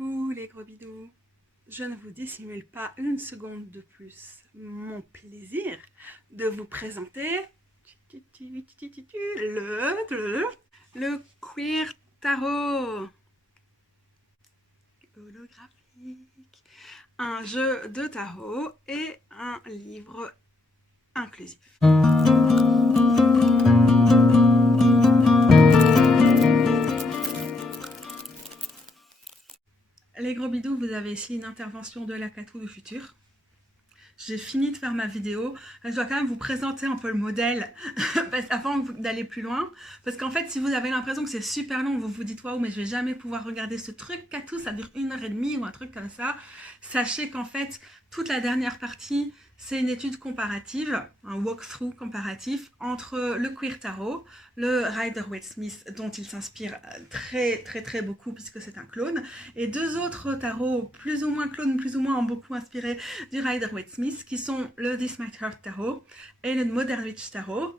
Coucou les gros bidous, je ne vous dissimule pas une seconde de plus mon plaisir de vous présenter le Queer Tarot holographique, un jeu de tarot et un livre inclusif. Les gros bidous, vous avez ici une intervention de la Catou du futur. J'ai fini de faire ma vidéo. Je dois quand même vous présenter un peu le modèle avant d'aller plus loin. Parce qu'en fait, si vous avez l'impression que c'est super long, vous vous dites waouh, mais je vais jamais pouvoir regarder ce truc. Catou, ça dure 1h30 ou un truc comme ça. Sachez qu'en fait, toute la dernière partie, c'est une étude comparative, un walkthrough comparatif entre le Queer Tarot, le Rider-Waite-Smith dont il s'inspire très beaucoup puisque c'est un clone, et deux autres tarots plus ou moins clones, plus ou moins ont beaucoup inspiré du Rider-Waite-Smith qui sont le This Might Hurt Tarot et le Modern Witch Tarot.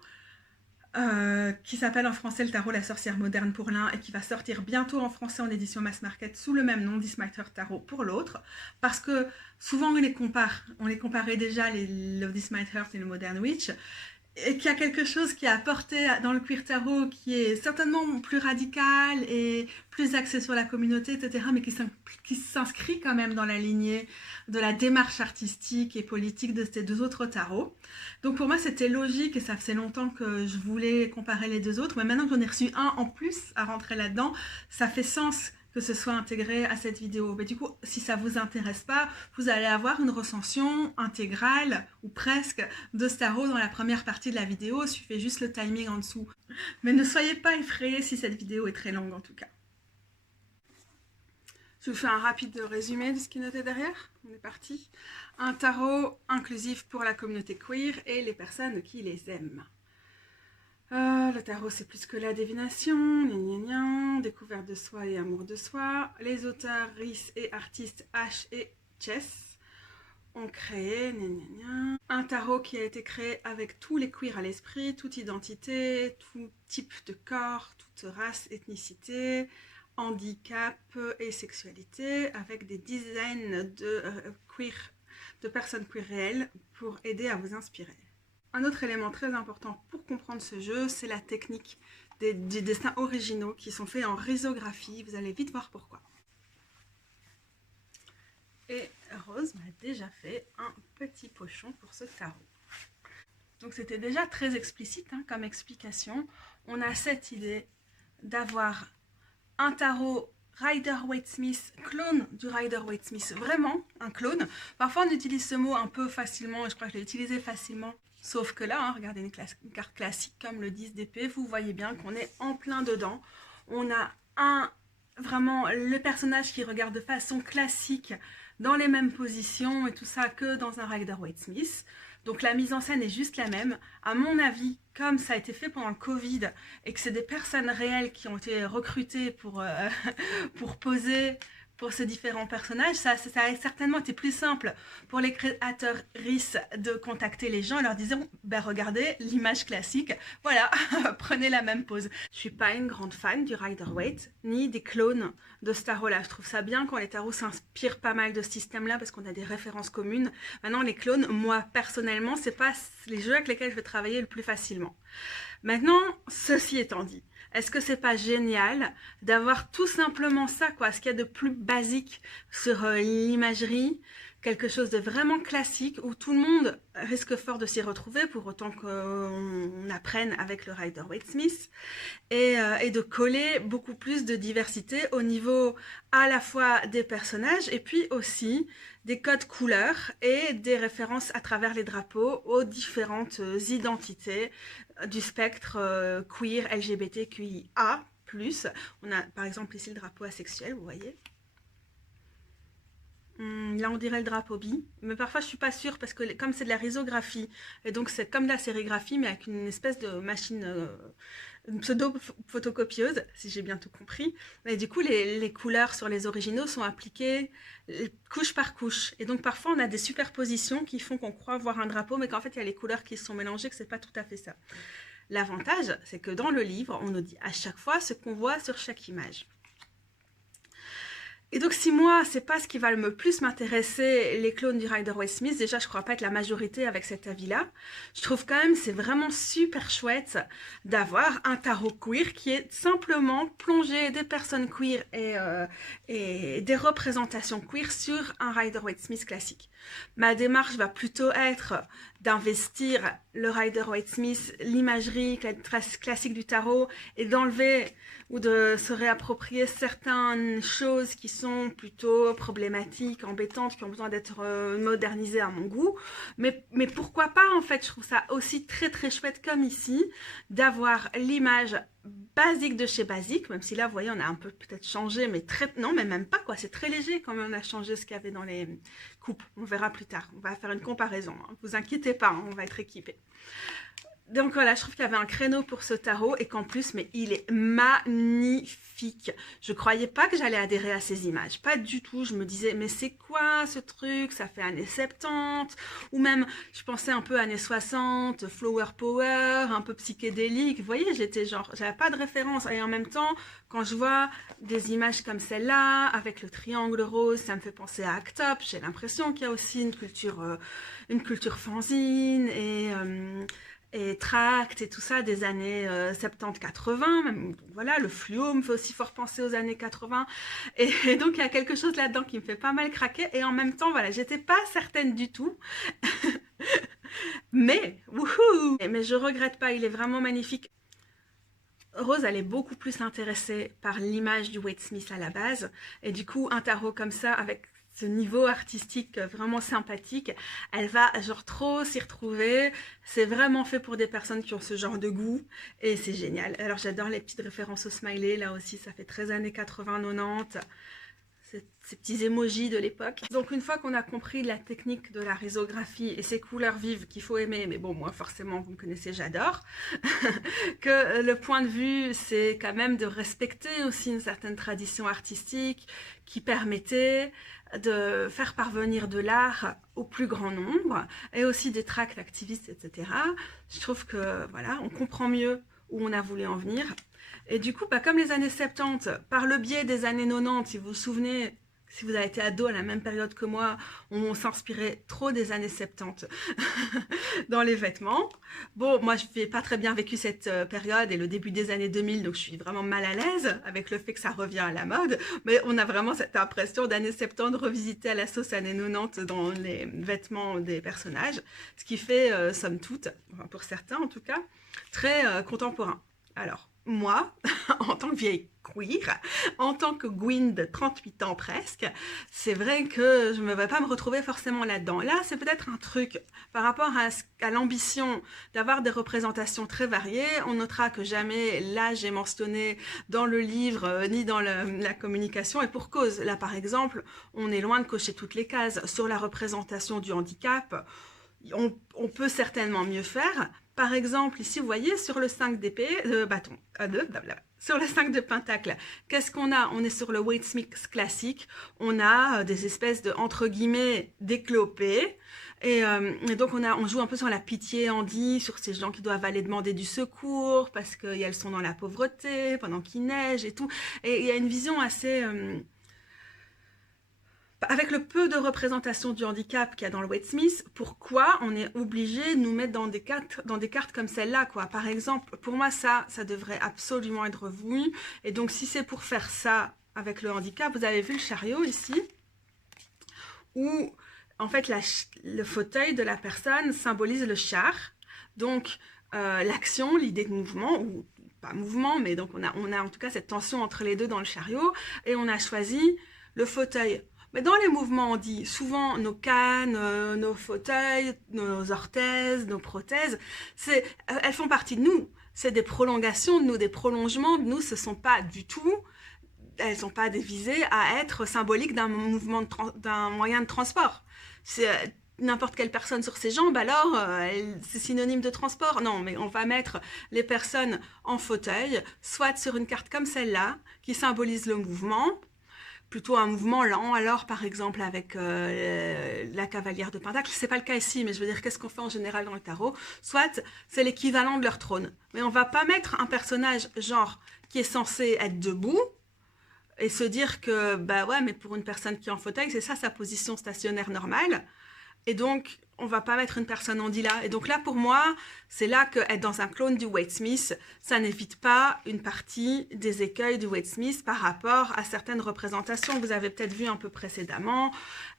Qui s'appelle en français le tarot La sorcière moderne pour l'un et qui va sortir bientôt en français en édition mass market sous le même nom, This Might Hurt Tarot pour l'autre, parce que souvent on les comparait déjà le This Might Hurt et le Modern Witch, et qu'il y a quelque chose qui est apporté dans le Queer Tarot qui est certainement plus radical et plus axé sur la communauté, etc., mais qui s'inscrit quand même dans la lignée de la démarche artistique et politique de ces deux autres tarots. Donc pour moi c'était logique et ça faisait longtemps que je voulais comparer les deux autres, mais maintenant que j'en ai reçu un en plus à rentrer là-dedans, ça fait sens que ce soit intégré à cette vidéo. Mais du coup, si ça vous intéresse pas, vous allez avoir une recension intégrale, ou presque, de ce tarot dans la première partie de la vidéo. Suivez juste le timing en dessous. Mais ne soyez pas effrayés si cette vidéo est très longue en tout cas. Je vous fais un rapide résumé de ce qui est noté derrière. On est parti. Un tarot inclusif pour la communauté queer et les personnes qui les aiment. Le tarot, c'est plus que la divination, découverte de soi et amour de soi. Les auteurs, Rhys et artistes Ash et Chess ont créé un tarot qui a été créé avec tous les queers à l'esprit, toute identité, tout type de corps, toute race, ethnicité, handicap et sexualité, avec des dizaines de personnes queer réelles pour aider à vous inspirer. Un autre élément très important pour comprendre ce jeu, c'est la technique des dessins originaux qui sont faits en risographie. Vous allez vite voir pourquoi. Et Rose m'a déjà fait un petit pochon pour ce tarot. Donc c'était déjà très explicite comme explication. On a cette idée d'avoir un tarot Rider-Waite-Smith, clone du Rider-Waite-Smith, vraiment un clone. Parfois on utilise ce mot un peu facilement, et je crois que je l'ai utilisé facilement. Sauf que là, regardez une carte classique comme le 10 d'épée, vous voyez bien qu'on est en plein dedans. On a vraiment le personnage qui regarde de façon classique dans les mêmes positions et tout ça que dans un Rider-Waite-Smith. Donc la mise en scène est juste la même. À mon avis, comme ça a été fait pendant le Covid et que c'est des personnes réelles qui ont été recrutées pour poser pour ces différents personnages, ça a certainement été plus simple pour les créateurs Rhys de contacter les gens et leur disant regardez l'image classique, voilà, prenez la même pose. Je suis pas une grande fan du Rider-Waite ni des clones de ce tarot-là. Je trouve ça bien quand les tarots s'inspirent pas mal de ce système-là parce qu'on a des références communes. Maintenant, les clones, moi personnellement, c'est pas les jeux avec lesquels je vais travailler le plus facilement. Maintenant, ceci étant dit, est-ce que c'est pas génial d'avoir tout simplement ça, quoi, ce qu'il y a de plus basique sur l'imagerie, quelque chose de vraiment classique où tout le monde risque fort de s'y retrouver pour autant qu'on apprenne avec le Rider-Waite-Smith et de coller beaucoup plus de diversité au niveau à la fois des personnages et puis aussi des codes couleurs et des références à travers les drapeaux aux différentes identités du spectre queer LGBTQIA+. On a par exemple ici le drapeau asexuel, vous voyez. Là on dirait le drapeau bi, mais parfois je suis pas sûre parce que comme c'est de la risographie et donc c'est comme de la sérigraphie mais avec une espèce de machine, une pseudo-photocopieuse, si j'ai bien tout compris. Et du coup les couleurs sur les originaux sont appliquées couche par couche et donc parfois on a des superpositions qui font qu'on croit voir un drapeau mais qu'en fait il y a les couleurs qui se sont mélangées, que c'est pas tout à fait ça. L'avantage c'est que dans le livre on nous dit à chaque fois ce qu'on voit sur chaque image. Et donc si moi, c'est pas ce qui va le plus m'intéresser, les clones du Rider-Waite-Smith, déjà je crois pas être la majorité avec cet avis-là, je trouve quand même c'est vraiment super chouette d'avoir un tarot queer qui est simplement plongé des personnes queer et des représentations queer sur un Rider-Waite-Smith classique. Ma démarche va plutôt être d'investir le Rider-Waite-Smith, l'imagerie classique du tarot et d'enlever ou de se réapproprier certaines choses qui sont plutôt problématiques, embêtantes, qui ont besoin d'être modernisées à mon goût. Mais pourquoi pas, en fait, je trouve ça aussi très très chouette comme ici, d'avoir l'image basique de chez Basique, même si là, vous voyez, on a un peu peut-être changé, mais non, mais même pas, quoi, c'est très léger quand même, on a changé ce qu'il y avait dans les coupes, on verra plus tard, on va faire une comparaison, hein. Vous inquiétez pas, hein, on va être équipés. Donc voilà, je trouve qu'il y avait un créneau pour ce tarot et qu'en plus, mais il est magnifique. Je croyais pas que j'allais adhérer à ces images, pas du tout. Je me disais, mais c'est quoi ce truc? Ça fait années 70, ou même, je pensais un peu années 60, flower power, un peu psychédélique. Vous voyez, j'étais genre, j'avais pas de référence. Et en même temps, quand je vois des images comme celle-là, avec le triangle rose, ça me fait penser à Act Up. J'ai l'impression qu'il y a aussi une culture fanzine et Tract et tout ça des années 70-80, même, voilà, le fluo me fait aussi fort penser aux années 80, et donc il y a quelque chose là-dedans qui me fait pas mal craquer, et en même temps, voilà, j'étais pas certaine du tout, mais, wouhou, mais je regrette pas, il est vraiment magnifique. Rose, elle est beaucoup plus intéressée par l'image du Waite-Smith à la base, et du coup, un tarot comme ça, avec ce niveau artistique vraiment sympathique, elle va genre trop s'y retrouver. C'est vraiment fait pour des personnes qui ont ce genre de goût et c'est génial. Alors j'adore les petites références au smiley, là aussi ça fait très années 80-90, ces petits emojis de l'époque. Donc une fois qu'on a compris la technique de la risographie et ces couleurs vives qu'il faut aimer, mais bon, moi forcément vous me connaissez, j'adore, que le point de vue c'est quand même de respecter aussi une certaine tradition artistique qui permettait de faire parvenir de l'art au plus grand nombre et aussi des tracts activistes, etc. Je trouve que voilà, on comprend mieux où on a voulu en venir. Et du coup, comme les années 70, par le biais des années 90, si vous vous souvenez, si vous avez été ado à la même période que moi, on s'inspirait trop des années 70 dans les vêtements. Bon, moi, je n'ai pas très bien vécu cette période et le début des années 2000, donc je suis vraiment mal à l'aise avec le fait que ça revient à la mode. Mais on a vraiment cette impression d'années 70 revisitée à la sauce années 90 dans les vêtements des personnages, ce qui fait, somme toute, enfin pour certains en tout cas, très contemporain. Alors, moi, en tant que vieille queer, en tant que Gwyn de 38 ans presque, c'est vrai que je ne vais pas me retrouver forcément là-dedans. Là, c'est peut-être un truc par rapport à l'ambition d'avoir des représentations très variées. On notera que jamais l'âge est mentionné dans le livre ni dans la communication, et pour cause. Là, par exemple, on est loin de cocher toutes les cases. Sur la représentation du handicap, on peut certainement mieux faire. Par exemple, ici, vous voyez, sur le 5 d'épée, bâton, sur le 5 de pentacle, qu'est-ce qu'on a? On est sur le Waite-Smith classique, on a des espèces de, entre guillemets, d'éclopés, et donc on joue un peu sur la pitié, Andy, sur ces gens qui doivent aller demander du secours, parce qu'elles sont dans la pauvreté, pendant qu'il neige et tout, et il y a une vision assez... avec le peu de représentation du handicap qu'il y a dans le Waite-Smith, pourquoi on est obligé de nous mettre dans des cartes comme celle-là, quoi. Par exemple, pour moi, ça devrait absolument être voulu. Et donc, si c'est pour faire ça avec le handicap, vous avez vu le chariot ici, où, en fait, le fauteuil de la personne symbolise le char. Donc, l'action, l'idée de mouvement, ou pas mouvement, mais donc on a en tout cas cette tension entre les deux dans le chariot, et on a choisi le fauteuil. Mais dans les mouvements, on dit souvent nos cannes, nos fauteuils, nos orthèses, nos prothèses, elles font partie de nous. C'est des prolongations de nous, des prolongements de nous. Ce ne sont pas du tout, elles sont pas dévisées à être symboliques d'un mouvement, d'un moyen de transport. C'est n'importe quelle personne sur ses jambes, alors c'est synonyme de transport. Non, mais on va mettre les personnes en fauteuil, soit sur une carte comme celle-là, qui symbolise le mouvement, plutôt un mouvement lent, alors par exemple avec la cavalière de pentacle, c'est pas le cas ici, mais je veux dire qu'est-ce qu'on fait en général dans le tarot, soit c'est l'équivalent de leur trône, mais on va pas mettre un personnage genre qui est censé être debout, et se dire que, bah ouais, mais pour une personne qui est en fauteuil, c'est ça sa position stationnaire normale. Et donc, on va pas mettre une personne en là. Et donc là, pour moi, c'est là que être dans un clone du Wade Smith, ça n'évite pas une partie des écueils du Wade Smith par rapport à certaines représentations. Vous avez peut-être vu un peu précédemment,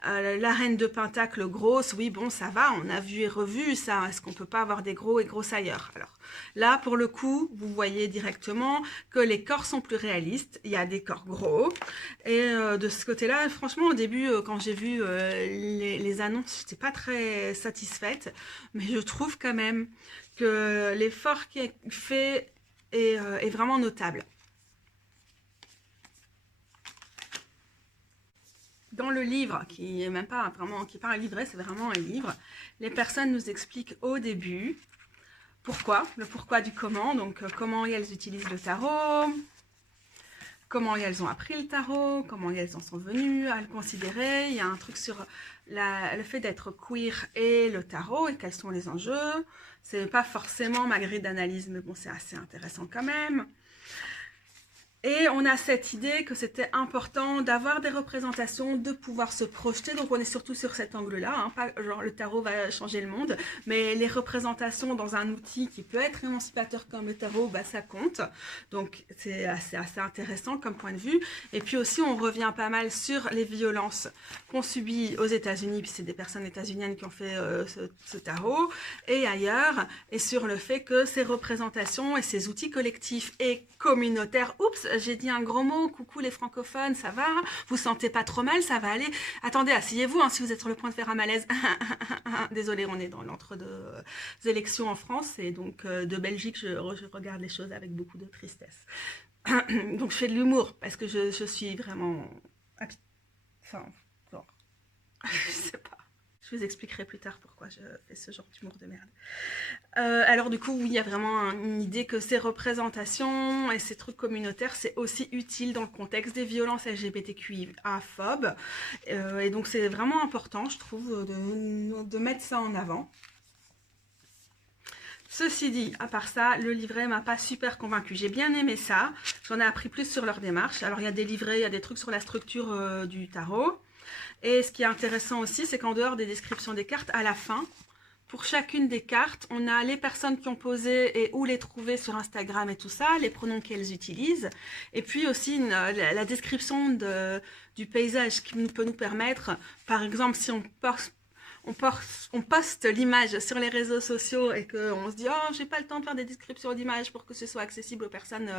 la reine de Pentacle grosse, oui, bon, ça va, on a vu et revu ça. Est-ce qu'on peut pas avoir des gros et grosses ailleurs? Alors là, pour le coup, vous voyez directement que les corps sont plus réalistes. Il y a des corps gros. Et de ce côté-là, franchement, au début, quand j'ai vu les annonces, j'étais pas très satisfaite. Mais je trouve quand même que l'effort qui est fait est vraiment notable. Dans le livre, qui est même pas vraiment, qui est pas un livret, c'est vraiment un livre, les personnes nous expliquent au début le pourquoi du comment, donc comment elles utilisent le tarot, comment elles ont appris le tarot, comment elles en sont venues à le considérer. Il y a un truc sur le fait d'être queer et le tarot et quels sont les enjeux. C'est pas forcément ma grille d'analyse, mais bon, c'est assez intéressant quand même. Et on a cette idée que c'était important d'avoir des représentations, de pouvoir se projeter. Donc on est surtout sur cet angle-là, hein, pas genre le tarot va changer le monde, mais les représentations dans un outil qui peut être émancipateur comme le tarot, bah, ça compte. Donc c'est assez intéressant comme point de vue. Et puis aussi on revient pas mal sur les violences qu'on subit aux États-Unis, puis c'est des personnes états-uniennes qui ont fait ce tarot, et ailleurs, et sur le fait que ces représentations et ces outils collectifs et communautaires, oups, j'ai dit un gros mot, coucou les francophones, ça va? Vous sentez pas trop mal, ça va aller? Attendez, asseyez-vous hein, si vous êtes sur le point de faire un malaise. Désolée, on est dans l'entre-deux élections en France, et donc de Belgique, je regarde les choses avec beaucoup de tristesse. Donc je fais de l'humour, parce que je suis vraiment... Enfin, bon, je sais pas. Je vous expliquerai plus tard pourquoi je fais ce genre d'humour de merde. Alors du coup, oui, il y a vraiment une idée que ces représentations et ces trucs communautaires, c'est aussi utile dans le contexte des violences LGBTQIA-phobes. Et donc c'est vraiment important, je trouve, de mettre ça en avant. Ceci dit, à part ça, le livret m'a pas super convaincue. J'ai bien aimé ça. J'en ai appris plus sur leur démarche. Alors il y a des livrets, il y a des trucs sur la structure du tarot. Et ce qui est intéressant aussi, c'est qu'en dehors des descriptions des cartes, à la fin, pour chacune des cartes, on a les personnes qui ont posé et où les trouver sur Instagram et tout ça, les pronoms qu'elles utilisent, et puis aussi la description du paysage qui peut nous permettre, par exemple, si on poste l'image sur les réseaux sociaux et qu'on se dit « Oh, j'ai pas le temps de faire des descriptions d'images pour que ce soit accessible aux personnes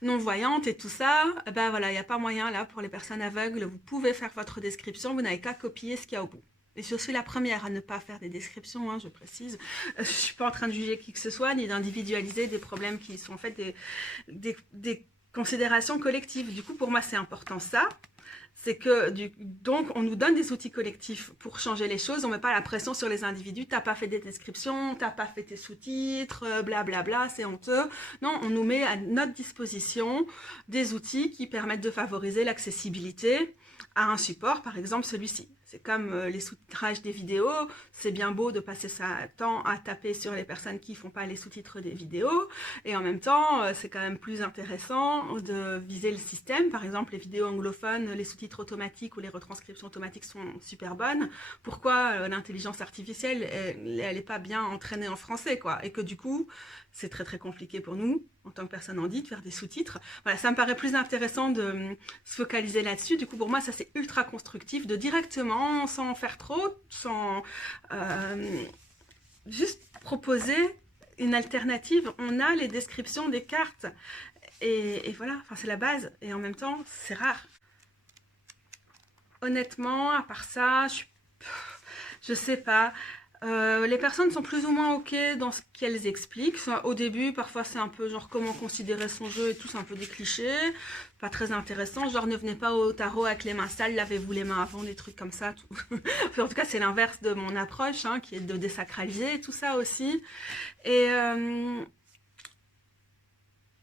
non-voyantes et tout ça. » Ben voilà, il n'y a pas moyen là pour les personnes aveugles. Vous pouvez faire votre description, vous n'avez qu'à copier ce qu'il y a au bout. Et je suis la première à ne pas faire des descriptions, hein, je précise. Je ne suis pas en train de juger qui que ce soit, ni d'individualiser des problèmes qui sont en fait des considérations collectives. Du coup, pour moi, c'est important ça. C'est que donc on nous donne des outils collectifs pour changer les choses, on ne met pas la pression sur les individus, t'as pas fait des descriptions, t'as pas fait tes sous-titres, blablabla, c'est honteux. Non, on nous met à notre disposition des outils qui permettent de favoriser l'accessibilité à un support, par exemple celui-ci. C'est comme les sous-titrages des vidéos, c'est bien beau de passer son temps à taper sur les personnes qui ne font pas les sous-titres des vidéos, et en même temps, c'est quand même plus intéressant de viser le système. Par exemple, les vidéos anglophones, les sous-titres automatiques ou les retranscriptions automatiques sont super bonnes. Pourquoi l'intelligence artificielle, elle n'est pas bien entraînée en français, quoi, et que du coup, c'est très très compliqué pour nous, en tant que personne handicapée, de faire des sous-titres. Voilà, ça me paraît plus intéressant de se focaliser là-dessus. Du coup, pour moi, ça c'est ultra constructif, de directement, sans faire trop, sans juste proposer une alternative. On a les descriptions des cartes. Et voilà, enfin, c'est la base. Et en même temps, c'est rare. Honnêtement, à part ça, je sais pas. Les personnes sont plus ou moins ok dans ce qu'elles expliquent. Au début, parfois c'est un peu genre comment considérer son jeu et tout, c'est un peu des clichés, pas très intéressant. Genre ne venez pas au tarot avec les mains sales, lavez-vous les mains avant, des trucs comme ça. En tout cas, c'est l'inverse de mon approche, hein, qui est de désacraliser tout ça aussi. Et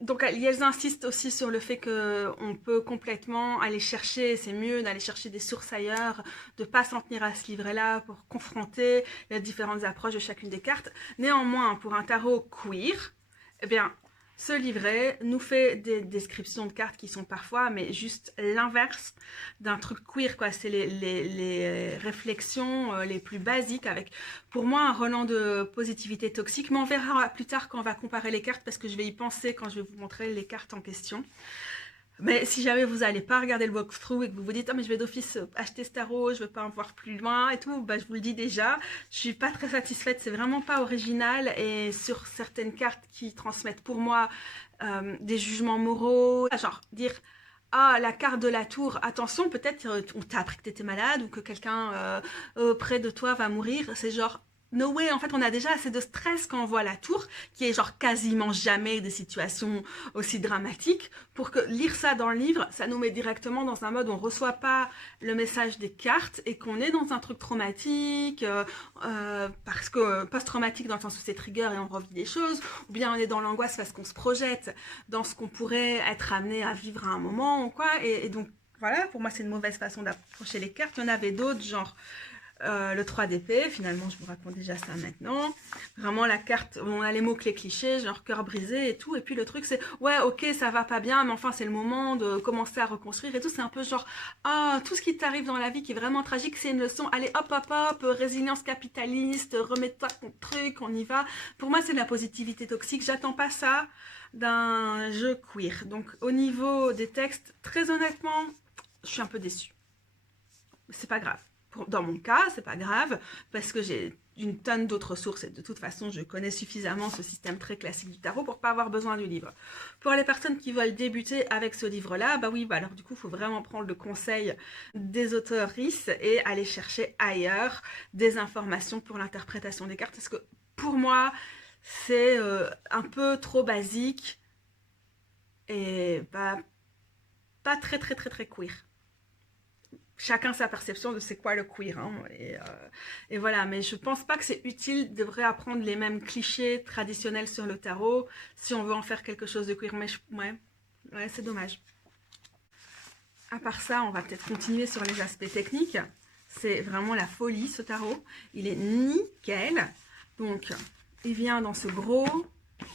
donc elles insistent aussi sur le fait qu'on peut complètement aller chercher, c'est mieux d'aller chercher des sources ailleurs, de ne pas s'en tenir à ce livret-là pour confronter les différentes approches de chacune des cartes. Néanmoins, pour un tarot queer, eh bien, ce livret nous fait des descriptions de cartes qui sont parfois, mais juste l'inverse d'un truc queer, quoi. C'est les réflexions les plus basiques avec, pour moi, un relent de positivité toxique. Mais on verra plus tard quand on va comparer les cartes parce que je vais y penser quand je vais vous montrer les cartes en question. Mais si jamais vous n'allez pas regarder le walkthrough et que vous vous dites « Ah, mais je vais d'office acheter ce tarot, je ne veux pas en voir plus loin et tout », bah, je vous le dis déjà, je ne suis pas très satisfaite, c'est vraiment pas original. Et sur certaines cartes qui transmettent pour moi des jugements moraux, genre dire « Ah, la carte de la tour, attention, peut-être on t'a appris que tu étais malade ou que quelqu'un près de toi va mourir », c'est genre… No way, en fait, on a déjà assez de stress quand on voit la tour, qui est genre quasiment jamais des situations aussi dramatiques, pour que lire ça dans le livre, ça nous met directement dans un mode où on reçoit pas le message des cartes et qu'on est dans un truc traumatique, parce que post-traumatique dans le sens où c'est trigger et on revit des choses, ou bien on est dans l'angoisse parce qu'on se projette dans ce qu'on pourrait être amené à vivre à un moment ou quoi, et donc voilà, pour moi c'est une mauvaise façon d'approcher les cartes. Il y en avait d'autres, genre le 3 d'épée, finalement je vous raconte déjà ça maintenant, vraiment la carte, on a les mots clés clichés, genre cœur brisé et tout, et puis le truc c'est, ouais ok ça va pas bien, mais enfin c'est le moment de commencer à reconstruire et tout, c'est un peu genre, ah tout ce qui t'arrive dans la vie qui est vraiment tragique c'est une leçon, allez hop hop hop, résilience capitaliste, remets-toi ton truc, on y va. Pour moi c'est de la positivité toxique, j'attends pas ça d'un jeu queer. Donc au niveau des textes, très honnêtement, je suis un peu déçue. C'est pas grave. Dans mon cas, c'est pas grave, parce que j'ai une tonne d'autres sources et de toute façon, je connais suffisamment ce système très classique du tarot pour pas avoir besoin du livre. Pour les personnes qui veulent débuter avec ce livre-là, bah oui, bah alors du coup, il faut vraiment prendre le conseil des auteurices et aller chercher ailleurs des informations pour l'interprétation des cartes, parce que pour moi, c'est un peu trop basique et bah, pas très queer. Chacun sa perception de c'est quoi le queer, hein, et voilà, mais je pense pas que c'est utile de réapprendre les mêmes clichés traditionnels sur le tarot si on veut en faire quelque chose de queer, mais ouais c'est dommage. À part ça, on va peut-être continuer sur les aspects techniques. C'est vraiment la folie ce tarot, il est nickel. Donc il vient dans ce gros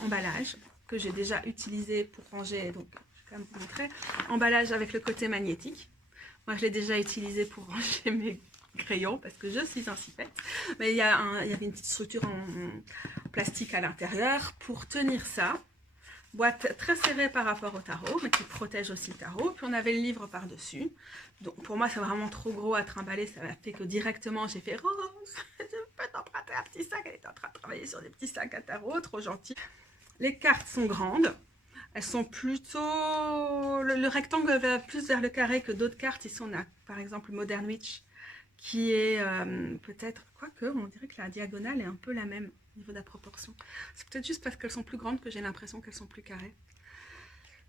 emballage que j'ai déjà utilisé pour ranger, donc je vais quand même vous montrer, emballage avec le côté magnétique. Moi, je l'ai déjà utilisé pour ranger mes crayons parce que je suis incipète. Mais il y avait une petite structure en plastique à l'intérieur pour tenir ça. Boîte très serrée par rapport au tarot, mais qui protège aussi le tarot. Puis on avait le livre par-dessus. Donc pour moi, c'est vraiment trop gros à trimballer. Ça m'a fait que directement, j'ai fait « Rose, je peux t'emprunter un petit sac ?» Elle était en train de travailler sur des petits sacs à tarot, trop gentil. Les cartes sont grandes. Elles sont plutôt… Le rectangle va plus vers le carré que d'autres cartes. Ici, on a par exemple Modern Witch qui est peut-être… Quoique, on dirait que la diagonale est un peu la même au niveau de la proportion. C'est peut-être juste parce qu'elles sont plus grandes que j'ai l'impression qu'elles sont plus carrées.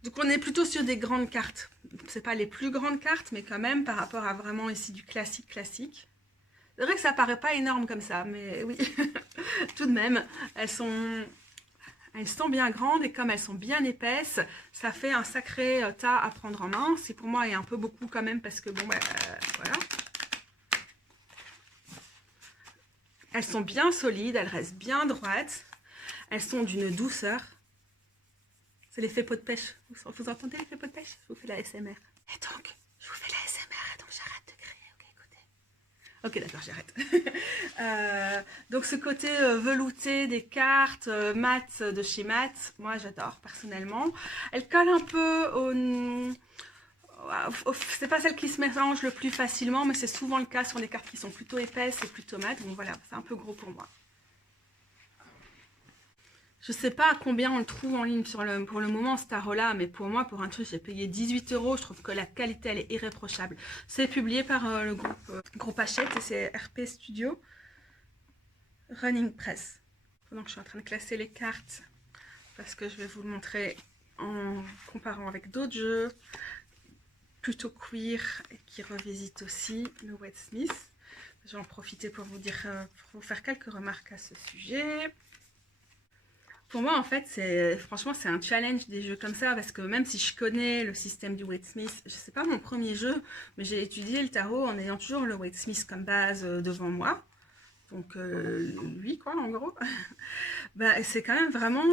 Donc on est plutôt sur des grandes cartes. C'est pas les plus grandes cartes, mais quand même par rapport à vraiment ici du classique. C'est vrai que ça paraît pas énorme comme ça, mais oui, tout de même, elles sont bien grandes et comme elles sont bien épaisses, ça fait un sacré tas à prendre en main. C'est pour moi et un peu beaucoup quand même parce que bon, voilà. Elles sont bien solides, elles restent bien droites. Elles sont d'une douceur. C'est l'effet pot de pêche. Vous entendez l'effet pot de pêche? Je vous fais la SMR. Et donc, je vous fais la SMR et donc j'arrête de crier. Ok, écoutez. Ok, d'accord, j'arrête. Donc ce côté velouté des cartes, mat de chez Mat, moi j'adore personnellement. Elle colle un peu c'est pas celle qui se mélange le plus facilement, mais c'est souvent le cas sur les cartes qui sont plutôt épaisses et plutôt mat. Donc voilà, c'est un peu gros pour moi. Je sais pas à combien on le trouve en ligne pour le moment ce tarot là, mais pour moi, pour un truc, j'ai payé 18 €. Je trouve que la qualité elle est irréprochable. C'est publié par le groupe Hachette et c'est RP Studio Running Press. Pendant que je suis en train de classer les cartes, parce que je vais vous le montrer en comparant avec d'autres jeux plutôt queer et qui revisitent aussi le Wade Smith. Je vais en profiter pour vous faire quelques remarques à ce sujet. Pour moi, en fait, franchement, c'est un challenge des jeux comme ça, parce que même si je connais le système du Wade Smith, je sais pas mon premier jeu, mais j'ai étudié le tarot en ayant toujours le Wade Smith comme base devant moi. donc lui quoi en gros, bah, c'est quand même vraiment,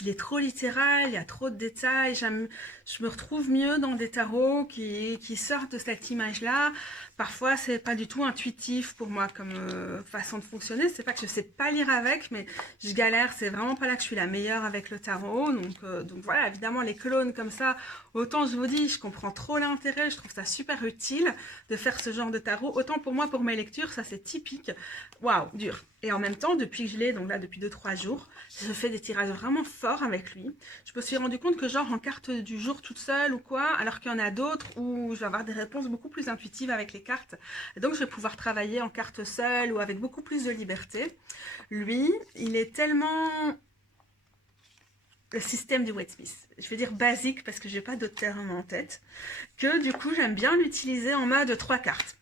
il est trop littéral, il y a trop de détails, je me retrouve mieux dans des tarots qui sortent de cette image-là. Parfois, c'est pas du tout intuitif pour moi comme façon de fonctionner. C'est pas que je sais pas lire avec, mais je galère. C'est vraiment pas là que je suis la meilleure avec le tarot. Donc voilà, évidemment, les clones comme ça, autant je vous dis, je comprends trop l'intérêt. Je trouve ça super utile de faire ce genre de tarot. Autant pour moi, pour mes lectures, ça c'est typique. Waouh, dur. Et en même temps, depuis que je l'ai, donc là depuis 2-3 jours, je fais des tirages vraiment forts avec lui. Je me suis rendu compte que genre en carte du jour toute seule ou quoi, alors qu'il y en a d'autres où je vais avoir des réponses beaucoup plus intuitives avec les cartes. Et donc je vais pouvoir travailler en carte seule ou avec beaucoup plus de liberté. Lui, il est tellement le système du Waite Smith. Je vais dire basique parce que j'ai pas d'autres termes en tête. Que du coup j'aime bien l'utiliser en mode 3 cartes.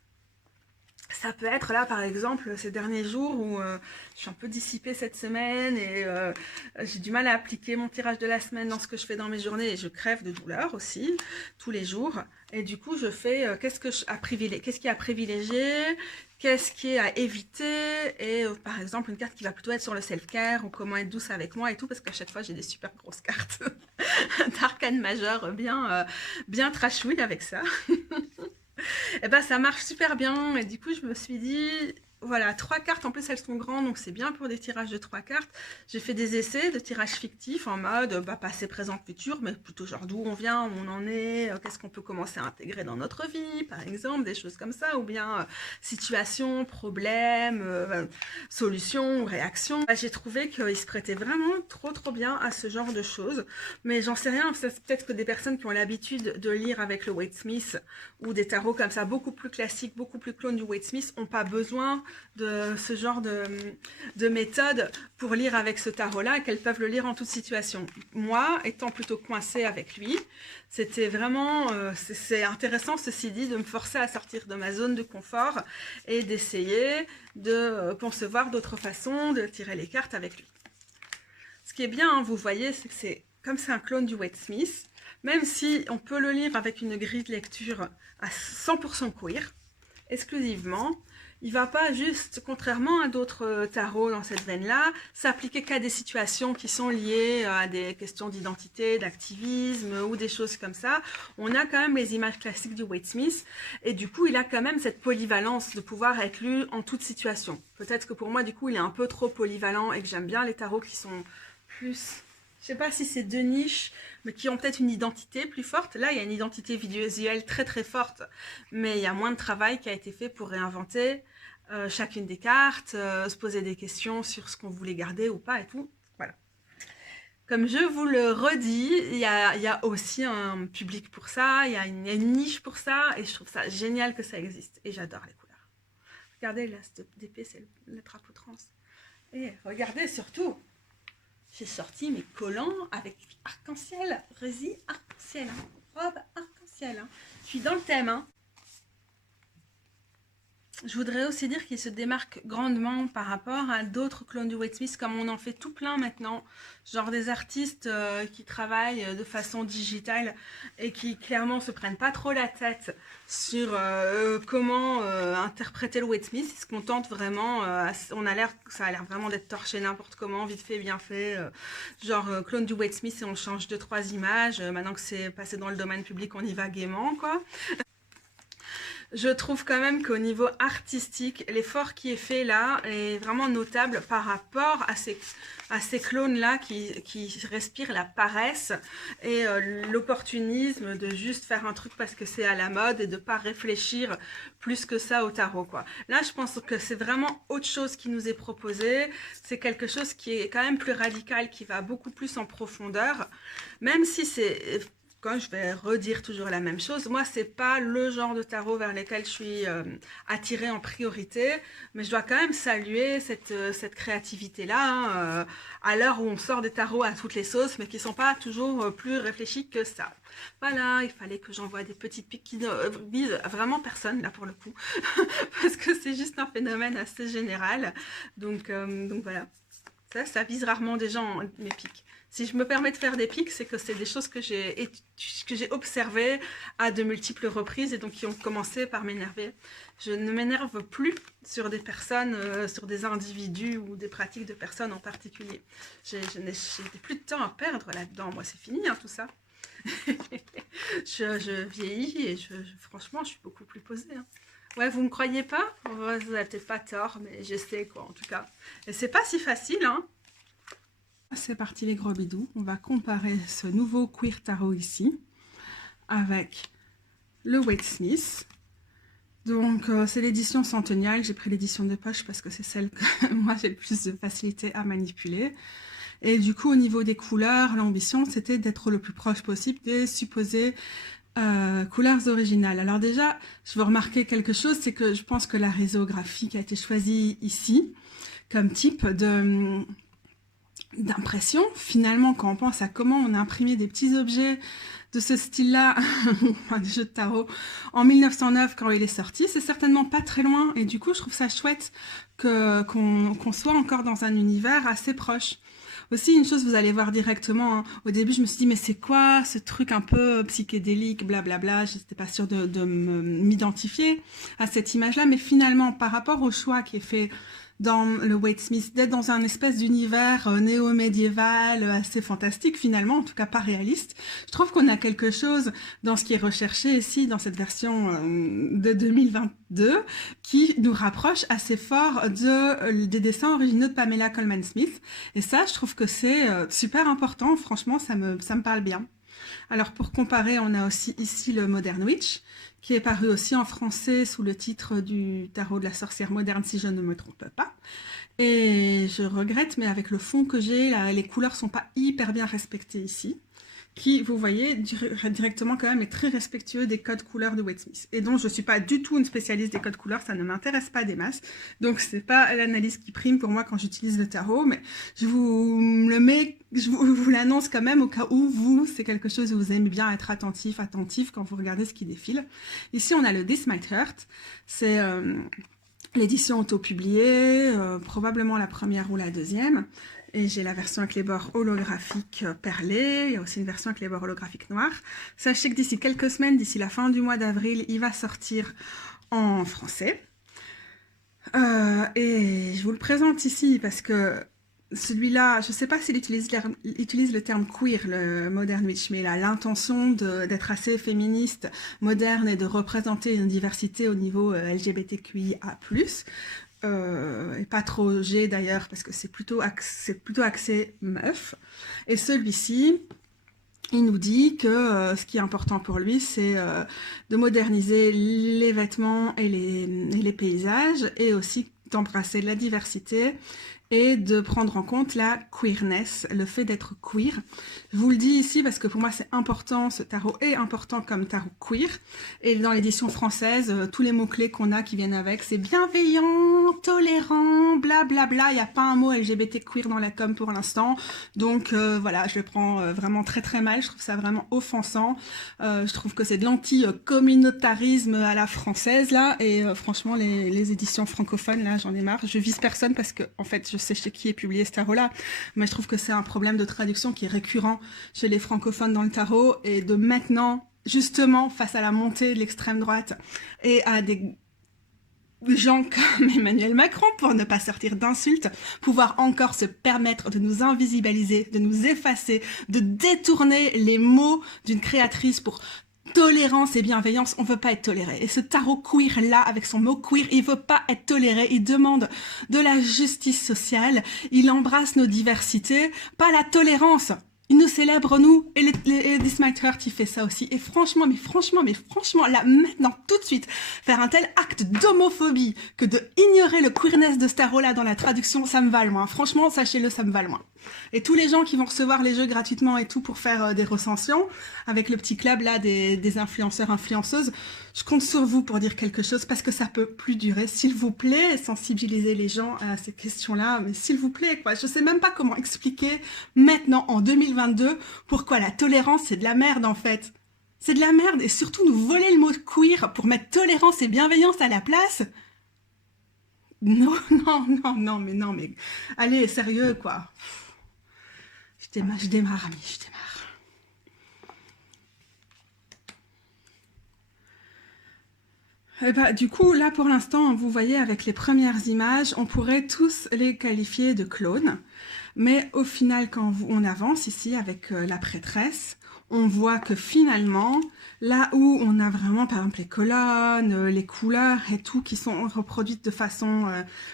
Ça peut être là par exemple ces derniers jours où je suis un peu dissipée cette semaine et j'ai du mal à appliquer mon tirage de la semaine dans ce que je fais dans mes journées et je crève de douleur aussi tous les jours. Et du coup je fais qu'est-ce qui est à privilégier, qu'est-ce qui est à éviter et par exemple une carte qui va plutôt être sur le self-care ou comment être douce avec moi et tout parce qu'à chaque fois j'ai des super grosses cartes d'arcane majeure bien trashouille avec ça. Et ben ça marche super bien et du coup je me suis dit voilà 3 cartes en plus elles sont grandes donc c'est bien pour des tirages de 3 cartes. J'ai fait des essais de tirages fictifs en mode passé, présent, futur mais plutôt genre d'où on vient, où on en est, qu'est-ce qu'on peut commencer à intégrer dans notre vie par exemple, des choses comme ça ou bien situation, problème, solution, réaction. J'ai trouvé qu'il se prêtait vraiment trop bien à ce genre de choses mais j'en sais rien, c'est peut-être que des personnes qui ont l'habitude de lire avec le Waite Smith ou des tarots comme ça beaucoup plus classiques, beaucoup plus clones du Waite Smith n'ont pas besoin de ce genre de méthode pour lire avec ce tarot-là, qu'elles peuvent le lire en toute situation. Moi, étant plutôt coincée avec lui, c'était vraiment, c'est intéressant ceci dit, de me forcer à sortir de ma zone de confort et d'essayer de concevoir d'autres façons de tirer les cartes avec lui. Ce qui est bien, hein, vous voyez, c'est que c'est comme c'est un clone du Waite Smith, même si on peut le lire avec une grille de lecture à 100% queer, exclusivement, il ne va pas juste, contrairement à d'autres tarots dans cette veine-là, s'appliquer qu'à des situations qui sont liées à des questions d'identité, d'activisme ou des choses comme ça. On a quand même les images classiques du Waite Smith et du coup, il a quand même cette polyvalence de pouvoir être lu en toute situation. Peut-être que pour moi, du coup, il est un peu trop polyvalent et que j'aime bien les tarots qui sont plus... Je ne sais pas si c'est de niche, mais qui ont peut-être une identité plus forte. Là, il y a une identité visuelle très forte, mais il y a moins de travail qui a été fait pour réinventer chacune des cartes, se poser des questions sur ce qu'on voulait garder ou pas et tout. Voilà. Comme je vous le redis, il y a aussi un public pour ça, il y a une niche pour ça, et je trouve ça génial que ça existe. Et j'adore les couleurs. Regardez, là, cette épée, c'est le drapeau trans. Et regardez surtout, j'ai sorti mes collants avec arc-en-ciel, résine arc-en-ciel, hein. Robe arc-en-ciel. Hein. Je suis dans le thème. Hein. Je voudrais aussi dire qu'il se démarque grandement par rapport à d'autres clones du Waite Smith, comme on en fait tout plein maintenant, genre des artistes qui travaillent de façon digitale et qui clairement se prennent pas trop la tête sur comment interpréter le Waite Smith. Ils se contentent vraiment, ça a l'air vraiment d'être torché n'importe comment, vite fait, bien fait, genre clone du Waite Smith et on change 2-3 images, maintenant que c'est passé dans le domaine public, on y va gaiement, quoi. Je trouve quand même qu'au niveau artistique, l'effort qui est fait là est vraiment notable par rapport à ces clones-là qui respirent la paresse et l'opportunisme de juste faire un truc parce que c'est à la mode et de ne pas réfléchir plus que ça au tarot, quoi. Là, je pense que c'est vraiment autre chose qui nous est proposé. C'est quelque chose qui est quand même plus radical, qui va beaucoup plus en profondeur, même si c'est... Quand je vais redire toujours la même chose, moi c'est pas le genre de tarot vers lequel je suis attirée en priorité, mais je dois quand même saluer cette créativité là hein, à l'heure où on sort des tarots à toutes les sauces mais qui sont pas toujours plus réfléchis que ça. Voilà, il fallait que j'envoie des petites piques qui ne visent vraiment personne là pour le coup parce que c'est juste un phénomène assez général donc voilà, ça vise rarement des gens mes piques. Si je me permets de faire des pics, c'est que c'est des choses que j'ai observées à de multiples reprises et donc qui ont commencé par m'énerver. Je ne m'énerve plus sur des personnes, sur des individus ou des pratiques de personnes en particulier. J'ai plus de temps à perdre là-dedans. Moi, c'est fini, hein, tout ça. je vieillis et franchement, je suis beaucoup plus posée. Hein. Ouais, vous me croyez pas? Vous avez peut-être pas tort, mais j'essaie quoi, en tout cas. Et c'est pas si facile, hein. C'est parti les gros bidous, on va comparer ce nouveau Queer Tarot ici avec le Waite Smith. Donc c'est l'édition centenniale, j'ai pris l'édition de poche parce que c'est celle que moi j'ai le plus de facilité à manipuler. Et du coup au niveau des couleurs, l'ambition c'était d'être le plus proche possible des supposées couleurs originales. Alors déjà, je veux remarquer quelque chose, c'est que je pense que la réseaugraphie qui a été choisie ici comme type d'impression, finalement, quand on pense à comment on a imprimé des petits objets de ce style-là, des jeux de tarot, en 1909 quand il est sorti, c'est certainement pas très loin, et du coup je trouve ça chouette qu'on soit encore dans un univers assez proche. Aussi, une chose, vous allez voir directement, hein, au début je me suis dit mais c'est quoi ce truc un peu psychédélique, blablabla, j'étais pas sûre de m'identifier à cette image-là, mais finalement par rapport au choix qui est fait dans le Waite Smith, d'être dans un espèce d'univers néo-médiéval assez fantastique finalement, en tout cas pas réaliste. Je trouve qu'on a quelque chose dans ce qui est recherché ici, dans cette version de 2022, qui nous rapproche assez fort des dessins originaux de Pamela Colman Smith. Et ça, je trouve que c'est super important, franchement, ça me parle bien. Alors pour comparer, on a aussi ici le Modern Witch, qui est paru aussi en français sous le titre du tarot de la sorcière moderne, si je ne me trompe pas. Et je regrette, mais avec le fond que j'ai, les couleurs sont pas hyper bien respectées ici, qui, vous voyez, directement quand même est très respectueux des codes couleurs de Waite Smith. Et donc, je suis pas du tout une spécialiste des codes couleurs, ça ne m'intéresse pas des masses. Donc, c'est pas l'analyse qui prime pour moi quand j'utilise le tarot, mais je vous le mets, je vous l'annonce quand même au cas où vous, c'est quelque chose où vous aimez bien être attentif quand vous regardez ce qui défile. Ici, on a le This Might Hurt. C'est l'édition auto-publiée, probablement la première ou la deuxième. Et j'ai la version avec les bords holographiques perlés. Il y a aussi une version avec les bords holographiques noirs. Sachez que d'ici quelques semaines, d'ici la fin du mois d'avril, il va sortir en français. Et je vous le présente ici parce que celui-là, je ne sais pas s'il utilise le terme queer, le Modern Witch, mais il a l'intention d'être assez féministe, moderne et de représenter une diversité au niveau LGBTQIA+. Et pas trop G d'ailleurs, parce que c'est plutôt axé meuf. Et celui-ci, il nous dit que ce qui est important pour lui, c'est de moderniser les vêtements et les paysages, et aussi d'embrasser la diversité et de prendre en compte la queerness, le fait d'être queer. Je vous le dis ici parce que pour moi c'est important, ce tarot est important comme tarot queer. Et dans l'édition française, tous les mots-clés qu'on a qui viennent avec, c'est bienveillant, tolérant, blablabla. Il n'y a pas un mot LGBT queer dans la com pour l'instant. Donc voilà, je le prends vraiment très très mal. Je trouve ça vraiment offensant. Je trouve que c'est de l'anti-communautarisme à la française là. Et franchement, les éditions francophones, là, j'en ai marre. Je vise personne parce que en fait, je sais chez qui est publié ce tarot-là, mais je trouve que c'est un problème de traduction qui est récurrent chez les francophones dans le tarot, et de maintenant, justement, face à la montée de l'extrême droite et à des gens comme Emmanuel Macron, pour ne pas sortir d'insultes, pouvoir encore se permettre de nous invisibiliser, de nous effacer, de détourner les mots d'une créatrice pour tolérance et bienveillance, on veut pas être toléré. Et ce tarot queer là, avec son mot queer, il veut pas être toléré, il demande de la justice sociale, il embrasse nos diversités, pas la tolérance. Il nous célèbre, nous, et This Might Hurt, il fait ça aussi. Et franchement, là, maintenant, tout de suite, faire un tel acte d'homophobie que de ignorer le queerness de ce tarot-là dans la traduction, ça me va loin. Franchement, sachez-le, ça me va loin. Et tous les gens qui vont recevoir les jeux gratuitement et tout pour faire des recensions, avec le petit club là des influenceurs, influenceuses, je compte sur vous pour dire quelque chose parce que ça peut plus durer. S'il vous plaît, sensibilisez les gens à ces questions-là, mais s'il vous plaît, quoi. Je sais même pas comment expliquer maintenant, en 2022, pourquoi la tolérance, c'est de la merde en fait. C'est de la merde, et surtout nous voler le mot queer pour mettre tolérance et bienveillance à la place. Non, mais allez, sérieux, quoi. je démarre, amis, je démarre. Et bah, du coup, là, pour l'instant, vous voyez, avec les premières images, on pourrait tous les qualifier de clones. Mais au final, quand on avance ici avec la prêtresse, on voit que finalement, là où on a vraiment, par exemple, les colonnes, les couleurs et tout, qui sont reproduites de façon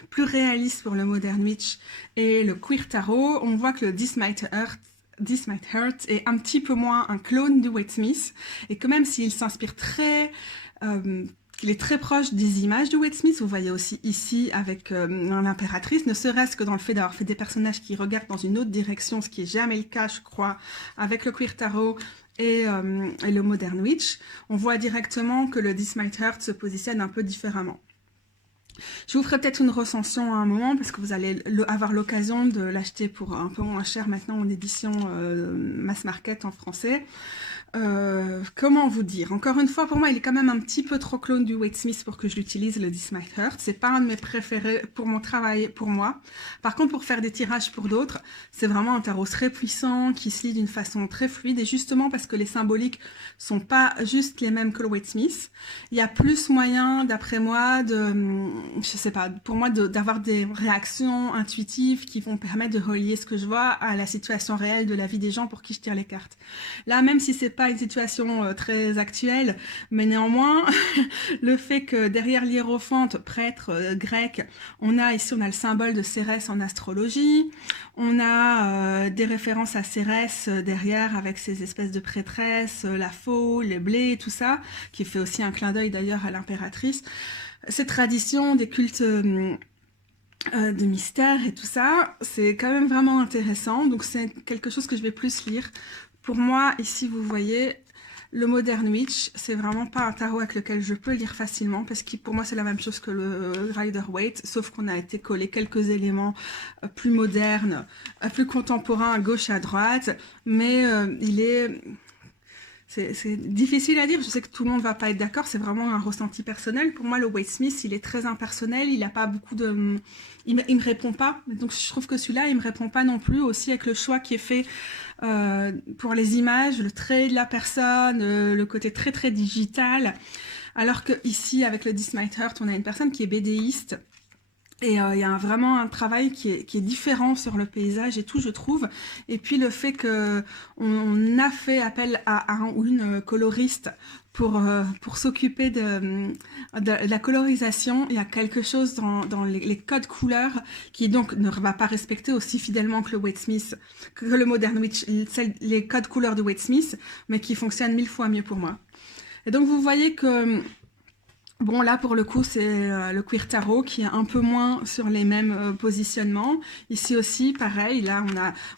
plus réaliste pour le Modern Witch et le Queer Tarot, on voit que le This Might Hurt est un petit peu moins un clone du Waite Smith, et que même s'il s'inspire il est très proche des images de Waite Smith. Vous voyez aussi ici avec l'impératrice, ne serait-ce que dans le fait d'avoir fait des personnages qui regardent dans une autre direction, ce qui est jamais le cas, je crois, avec le Queer Tarot et le Modern Witch. On voit directement que le This Might Hurt se positionne un peu différemment. Je vous ferai peut-être une recension à un moment parce que vous allez avoir l'occasion de l'acheter pour un peu moins cher maintenant en édition mass market en français. Comment vous dire? Encore une fois, pour moi, il est quand même un petit peu trop clone du Waite Smith pour que je l'utilise, le This Might Hurt. C'est pas un de mes préférés pour mon travail, pour moi. Par contre, pour faire des tirages pour d'autres, c'est vraiment un tarot très puissant, qui se lit d'une façon très fluide, et justement parce que les symboliques sont pas juste les mêmes que le Waite Smith, il y a plus moyen, d'après moi, je sais pas, pour moi, d'avoir des réactions intuitives qui vont permettre de relier ce que je vois à la situation réelle de la vie des gens pour qui je tire les cartes. Là, même si c'est pas une situation très actuelle, mais néanmoins, le fait que derrière l'hiérophante, prêtre grec, on a le symbole de Cérès en astrologie, on a des références à Cérès derrière avec ces espèces de prêtresses, la faux, les blés, tout ça, qui fait aussi un clin d'œil d'ailleurs à l'impératrice. Cette tradition des cultes de mystère et tout ça, c'est quand même vraiment intéressant, donc c'est quelque chose que je vais plus lire. Pour moi, ici, vous voyez, le Modern Witch, c'est vraiment pas un tarot avec lequel je peux lire facilement, parce que pour moi, c'est la même chose que le Rider-Waite, sauf qu'on a été collé quelques éléments plus modernes, plus contemporains à gauche et à droite, mais c'est difficile à dire, je sais que tout le monde va pas être d'accord, c'est vraiment un ressenti personnel. Pour moi, le Waite Smith, il est très impersonnel, il a pas beaucoup de... Il me répond pas, donc je trouve que celui-là, il me répond pas non plus, aussi avec le choix qui est fait pour les images, le trait de la personne, le côté très très digital, alors que ici, avec le This Might Hurt, on a une personne qui est BDiste, et il y a vraiment un travail qui est différent sur le paysage et tout, je trouve. Et puis le fait que on a fait appel à un ou une coloriste pour s'occuper de la colorisation, il y a quelque chose dans les codes couleurs qui donc ne va pas respecter aussi fidèlement que le Waite Smith, que le Modern Witch, les codes couleurs de Waite Smith, mais qui fonctionnent 1000 fois mieux pour moi. Et donc vous voyez que bon, là, pour le coup, c'est le Queer Tarot qui est un peu moins sur les mêmes positionnements. Ici aussi, pareil, là,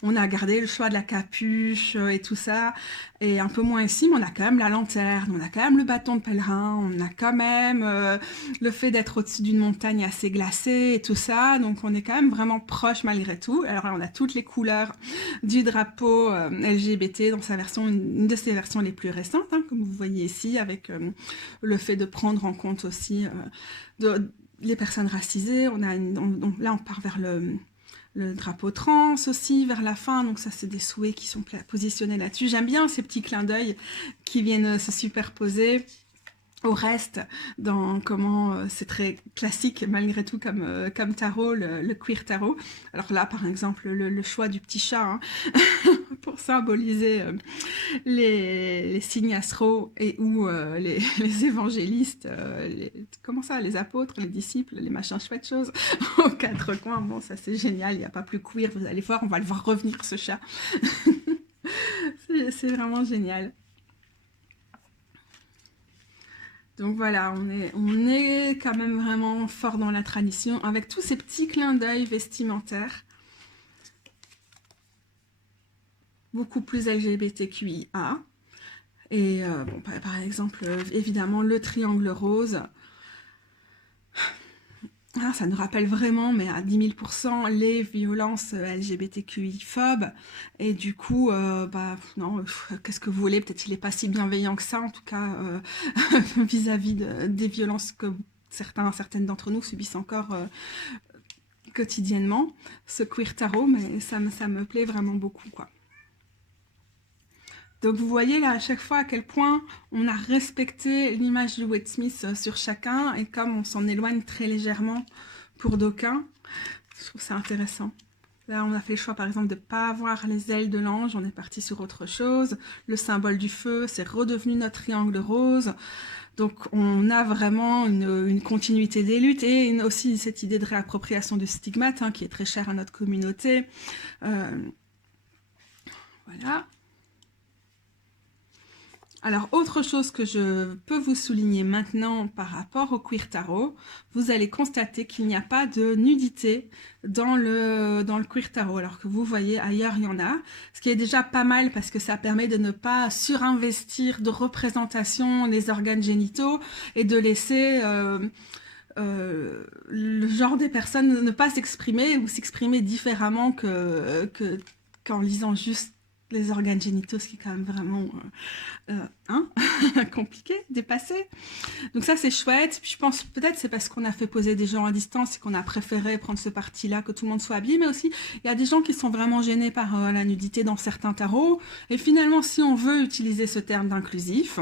on a gardé le choix de la capuche et tout ça. Et un peu moins ici, mais on a quand même la lanterne, on a quand même le bâton de pèlerin, on a quand même le fait d'être au-dessus d'une montagne assez glacée et tout ça. Donc, on est quand même vraiment proche malgré tout. Alors là, on a toutes les couleurs du drapeau LGBT dans sa version, une de ses versions les plus récentes, hein, comme vous voyez ici, avec le fait de prendre en compte aussi les personnes racisées. Là, on part vers le drapeau trans aussi, vers la fin. Donc ça, c'est des souhaits qui sont positionnés là-dessus. J'aime bien ces petits clins d'œil qui viennent se superposer au reste, dans comment c'est très classique malgré tout comme tarot, le Queer Tarot. Alors là, par exemple, le choix du petit chat, hein, pour symboliser les signes astraux et ou les évangélistes, les apôtres, les disciples, les machins chouettes choses aux quatre coins. Bon, ça c'est génial, il n'y a pas plus queer, vous allez voir, on va le voir revenir ce chat. C'est vraiment génial. Donc voilà, on est quand même vraiment fort dans la tradition, avec tous ces petits clins d'œil vestimentaires. Beaucoup plus LGBTQIA. Et bon, par exemple, évidemment, le triangle rose. Ah, ça nous rappelle vraiment, mais à 10 000%, les violences LGBTQI-phobes. Et du coup, non, qu'est-ce que vous voulez? Peut-être il n'est pas si bienveillant que ça, en tout cas, vis-à-vis des violences que certaines d'entre nous subissent encore quotidiennement. Ce Queer Tarot, mais ça me plaît vraiment beaucoup, quoi. Donc vous voyez là à chaque fois à quel point on a respecté l'image du Wade Smith sur chacun, et comme on s'en éloigne très légèrement pour d'aucuns, je trouve ça intéressant. Là on a fait le choix par exemple de ne pas avoir les ailes de l'ange, on est parti sur autre chose. Le symbole du feu, c'est redevenu notre triangle rose. Donc on a vraiment une continuité des luttes, et aussi cette idée de réappropriation du stigmate, hein, qui est très chère à notre communauté. Voilà. Alors, autre chose que je peux vous souligner maintenant par rapport au Queer Tarot, vous allez constater qu'il n'y a pas de nudité dans le Queer Tarot, alors que vous voyez ailleurs, il y en a. Ce qui est déjà pas mal parce que ça permet de ne pas surinvestir de représentation les organes génitaux et de laisser le genre des personnes ne pas s'exprimer ou s'exprimer différemment qu'en lisant juste les organes génitaux, ce qui est quand même vraiment compliqué, dépassé. Donc ça c'est chouette. Puis je pense peut-être c'est parce qu'on a fait poser des gens à distance et qu'on a préféré prendre ce parti-là, que tout le monde soit habillé, mais aussi il y a des gens qui sont vraiment gênés par la nudité dans certains tarots. Et finalement, si on veut utiliser ce terme d'inclusif,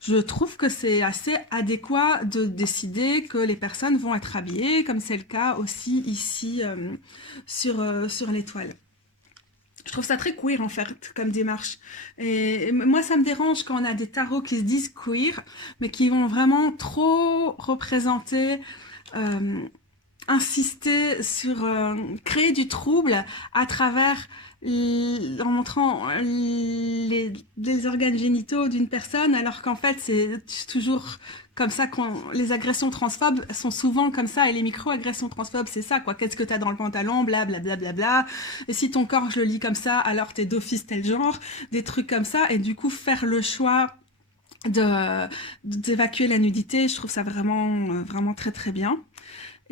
je trouve que c'est assez adéquat de décider que les personnes vont être habillées, comme c'est le cas aussi ici sur l'étoile. Je trouve ça très queer en fait comme démarche, et moi ça me dérange quand on a des tarots qui se disent queer mais qui vont vraiment trop représenter, insister sur créer du trouble à travers en montrant les organes génitaux d'une personne, alors qu'en fait c'est toujours comme ça les agressions transphobes sont souvent comme ça, et les micro-agressions transphobes c'est ça quoi, qu'est-ce que t'as dans le pantalon, blablabla, bla, bla, bla, et si ton corps je le lis comme ça alors t'es d'office tel genre, des trucs comme ça, et du coup faire le choix d'évacuer la nudité, je trouve ça vraiment très très bien.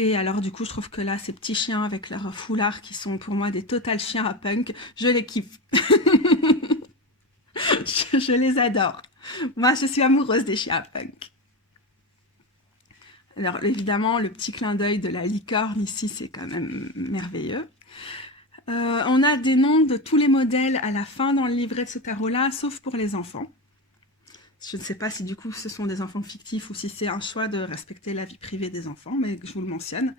Et alors du coup je trouve que là ces petits chiens avec leurs foulards qui sont pour moi des total chiens à punk, je les kiffe. je les adore. Moi je suis amoureuse des chiens à punk. Alors évidemment le petit clin d'œil de la licorne ici c'est quand même merveilleux. On a des noms de tous les modèles à la fin dans le livret de ce tarot là, sauf pour les enfants. Je ne sais pas si du coup ce sont des enfants fictifs ou si c'est un choix de respecter la vie privée des enfants, mais je vous le mentionne.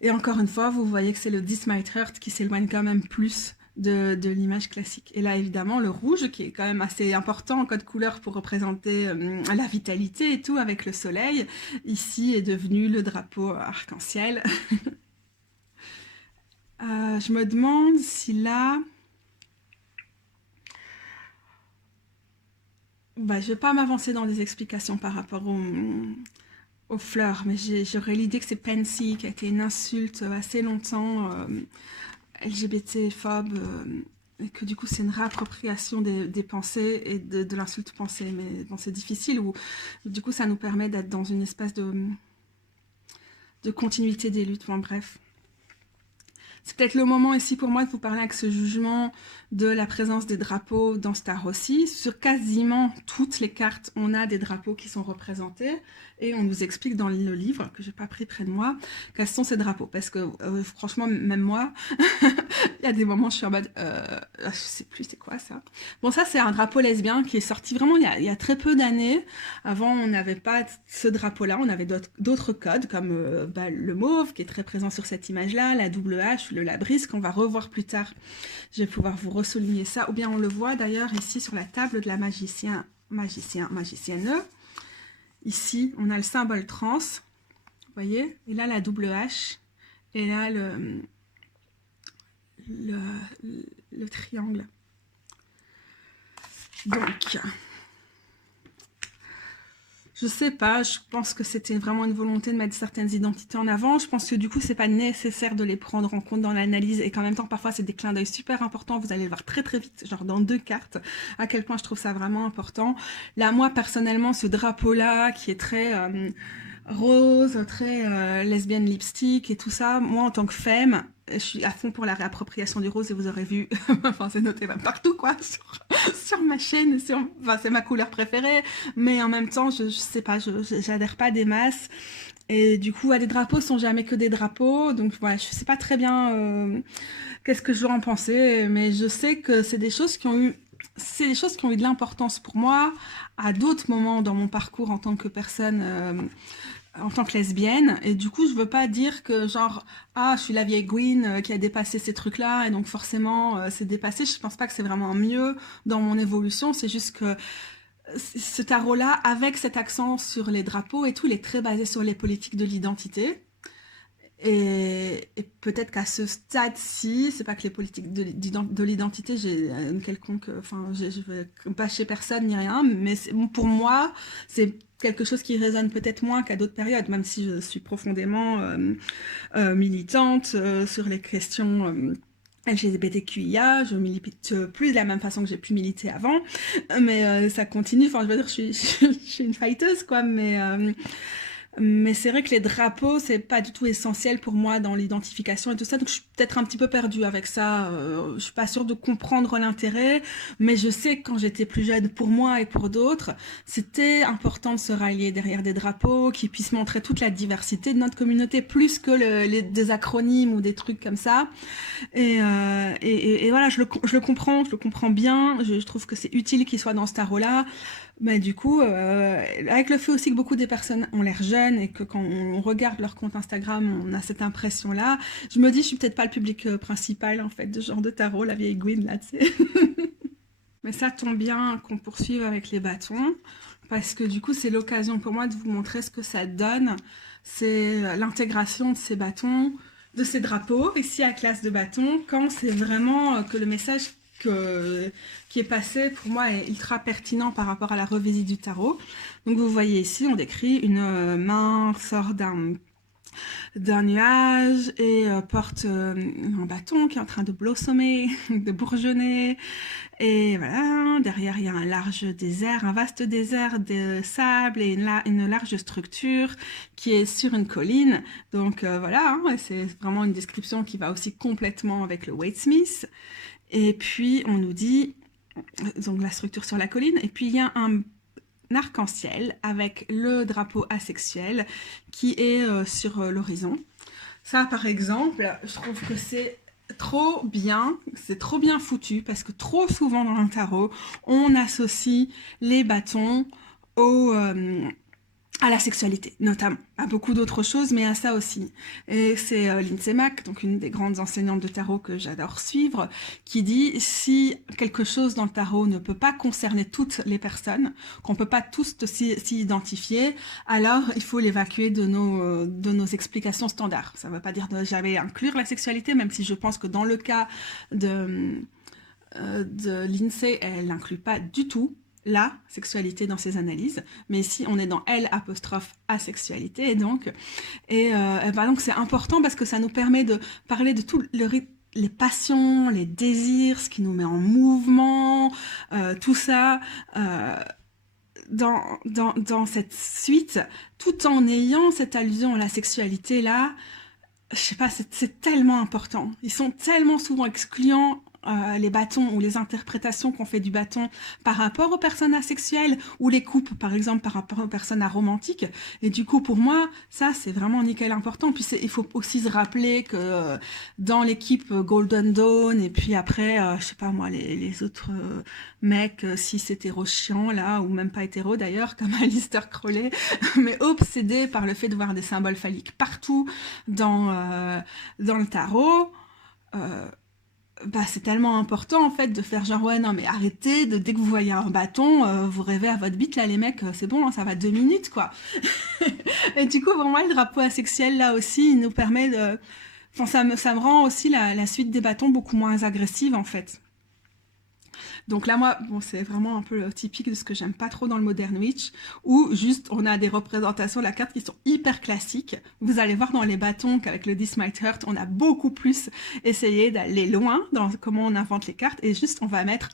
Et encore une fois, vous voyez que c'est le This Might Hurt qui s'éloigne quand même plus de l'image classique. Et là, évidemment, le rouge, qui est quand même assez important en code couleur pour représenter la vitalité et tout, avec le soleil, ici est devenu le drapeau arc-en-ciel. Je me demande si là... je ne vais pas m'avancer dans des explications par rapport aux fleurs, mais j'aurais l'idée que c'est Pansy, qui a été une insulte assez longtemps, LGBT-phobe, et que du coup c'est une réappropriation des pensées et de l'insulte pensée. Mais bon, c'est difficile, ou du coup ça nous permet d'être dans une espèce de continuité des luttes. Bon, bref. C'est peut-être le moment ici pour moi de vous parler avec ce jugement de la présence des drapeaux dans ce tarot aussi. Sur quasiment toutes les cartes, on a des drapeaux qui sont représentés, et on nous explique dans le livre, que je n'ai pas pris près de moi, quels sont ces drapeaux. Parce que franchement, même moi, il y a des moments où je suis en mode, je sais plus c'est quoi ça. Bon, ça c'est un drapeau lesbien qui est sorti vraiment il y a très peu d'années. Avant, on n'avait pas ce drapeau-là, on avait d'autres codes, comme le mauve qui est très présent sur cette image-là, la double H, le labris qu'on va revoir plus tard. Je vais pouvoir vous ressouligner ça, ou bien on le voit d'ailleurs ici sur la table de la magicienne. Ici, on a le symbole trans, vous voyez, et là la double H, et là le triangle. Donc, je sais pas, je pense que c'était vraiment une volonté de mettre certaines identités en avant. Je pense que du coup, c'est pas nécessaire de les prendre en compte dans l'analyse, et qu'en même temps, parfois, c'est des clins d'œil super importants. Vous allez le voir très très vite, genre dans 2 cartes, à quel point je trouve ça vraiment important. Là, moi, personnellement, ce drapeau-là, qui est très rose, très lesbienne lipstick et tout ça, moi, en tant que femme, je suis à fond pour la réappropriation du rose, et vous aurez vu, enfin c'est noté même partout quoi, sur ma chaîne, enfin c'est ma couleur préférée, mais en même temps je sais pas, j'adhère pas des masses, et du coup des drapeaux sont jamais que des drapeaux, donc voilà, je sais pas très bien qu'est-ce que je dois en penser, mais je sais que c'est des choses qui ont eu c'est des choses qui ont eu de l'importance pour moi à d'autres moments dans mon parcours en tant que personne, en tant que lesbienne. Et du coup, je veux pas dire que genre, ah, je suis la vieille Gwyn qui a dépassé ces trucs-là et donc forcément c'est dépassé. Je pense pas que c'est vraiment mieux dans mon évolution. C'est juste que ce tarot-là, avec cet accent sur les drapeaux et tout, il est très basé sur les politiques de l'identité. Et peut-être qu'à ce stade-ci, c'est pas que les politiques de l'identité, j'ai une quelconque, enfin, je veux bâcher personne ni rien, mais pour moi, c'est quelque chose qui résonne peut-être moins qu'à d'autres périodes, même si je suis profondément militante sur les questions LGBTQIA, je milite plus de la même façon que j'ai pu militer avant, mais ça continue, enfin, je veux dire, je suis une fighteuse, quoi, mais c'est vrai que les drapeaux, c'est pas du tout essentiel pour moi dans l'identification et tout ça, donc je suis peut-être un petit peu perdue avec ça. Je suis pas sûre de comprendre l'intérêt, mais je sais que quand j'étais plus jeune, pour moi et pour d'autres, c'était important de se rallier derrière des drapeaux qui puissent montrer toute la diversité de notre communauté, plus que des acronymes ou des trucs comme ça. Et voilà, je le comprends bien. Je trouve que c'est utile qu'il soit dans ce tarot-là. Mais du coup, avec le fait aussi que beaucoup des personnes ont l'air jeunes et que quand on regarde leur compte Instagram, on a cette impression-là, je me dis, je suis peut-être pas le public principal, en fait, de ce genre de tarot, la vieille Gwyn, là, tu sais. Mais ça tombe bien qu'on poursuive avec les bâtons, parce que du coup, c'est l'occasion pour moi de vous montrer ce que ça donne. C'est l'intégration de ces bâtons, de ces drapeaux, ici à classe de bâtons, quand c'est vraiment que le message qui est passé, pour moi, est ultra pertinent par rapport à la revisite du tarot. Donc vous voyez ici, on décrit une main sort d'un nuage et porte un bâton qui est en train de blossommer, de bourgeonner. Et voilà, derrière il y a un large désert, un vaste désert de sable et une large structure qui est sur une colline. Donc voilà, hein, c'est vraiment une description qui va aussi complètement avec le Waite-Smith. Et puis, on nous dit, donc la structure sur la colline, et puis il y a un arc-en-ciel avec le drapeau asexuel qui est sur l'horizon. Ça, par exemple, je trouve que c'est trop bien foutu, parce que trop souvent dans le tarot, on associe les bâtons à la sexualité, notamment, à beaucoup d'autres choses, mais à ça aussi. Et c'est Lindsay Mack, donc une des grandes enseignantes de tarot que j'adore suivre, qui dit si quelque chose dans le tarot ne peut pas concerner toutes les personnes, qu'on peut pas tous s'y identifier, alors il faut l'évacuer de nos explications standards. Ça ne veut pas dire de jamais inclure la sexualité, même si je pense que dans le cas de Lindsay, elle n'inclut pas du tout la sexualité dans ses analyses, mais si on est dans L'(asexualité), donc c'est important parce que ça nous permet de parler de tout les passions, les désirs, ce qui nous met en mouvement, tout ça dans cette suite, tout en ayant cette allusion à la sexualité là. Je sais pas, c'est tellement important. Ils sont tellement souvent excluants, les bâtons ou les interprétations qu'on fait du bâton par rapport aux personnes asexuelles ou les coupes par exemple par rapport aux personnes aromantiques, et du coup pour moi ça c'est vraiment nickel important. Puis il faut aussi se rappeler que dans l'équipe Golden Dawn et puis après je sais pas moi les autres mecs cis hétéros chiants là, ou même pas hétéros d'ailleurs comme Aleister Crowley mais obsédés par le fait de voir des symboles phalliques partout dans le tarot. C'est tellement important en fait de faire genre ouais non mais arrêtez, dès que vous voyez un bâton vous rêvez à votre bite là les mecs, c'est bon hein, ça va 2 minutes quoi. Et du coup pour moi le drapeau asexuel là aussi il nous permet de, enfin ça me rend aussi la suite des bâtons beaucoup moins agressive en fait. Donc là, moi, bon, c'est vraiment un peu typique de ce que j'aime pas trop dans le Modern Witch, où juste on a des représentations de la carte qui sont hyper classiques. Vous allez voir dans les bâtons qu'avec le This Might Hurt, on a beaucoup plus essayé d'aller loin dans comment on invente les cartes, et juste on va mettre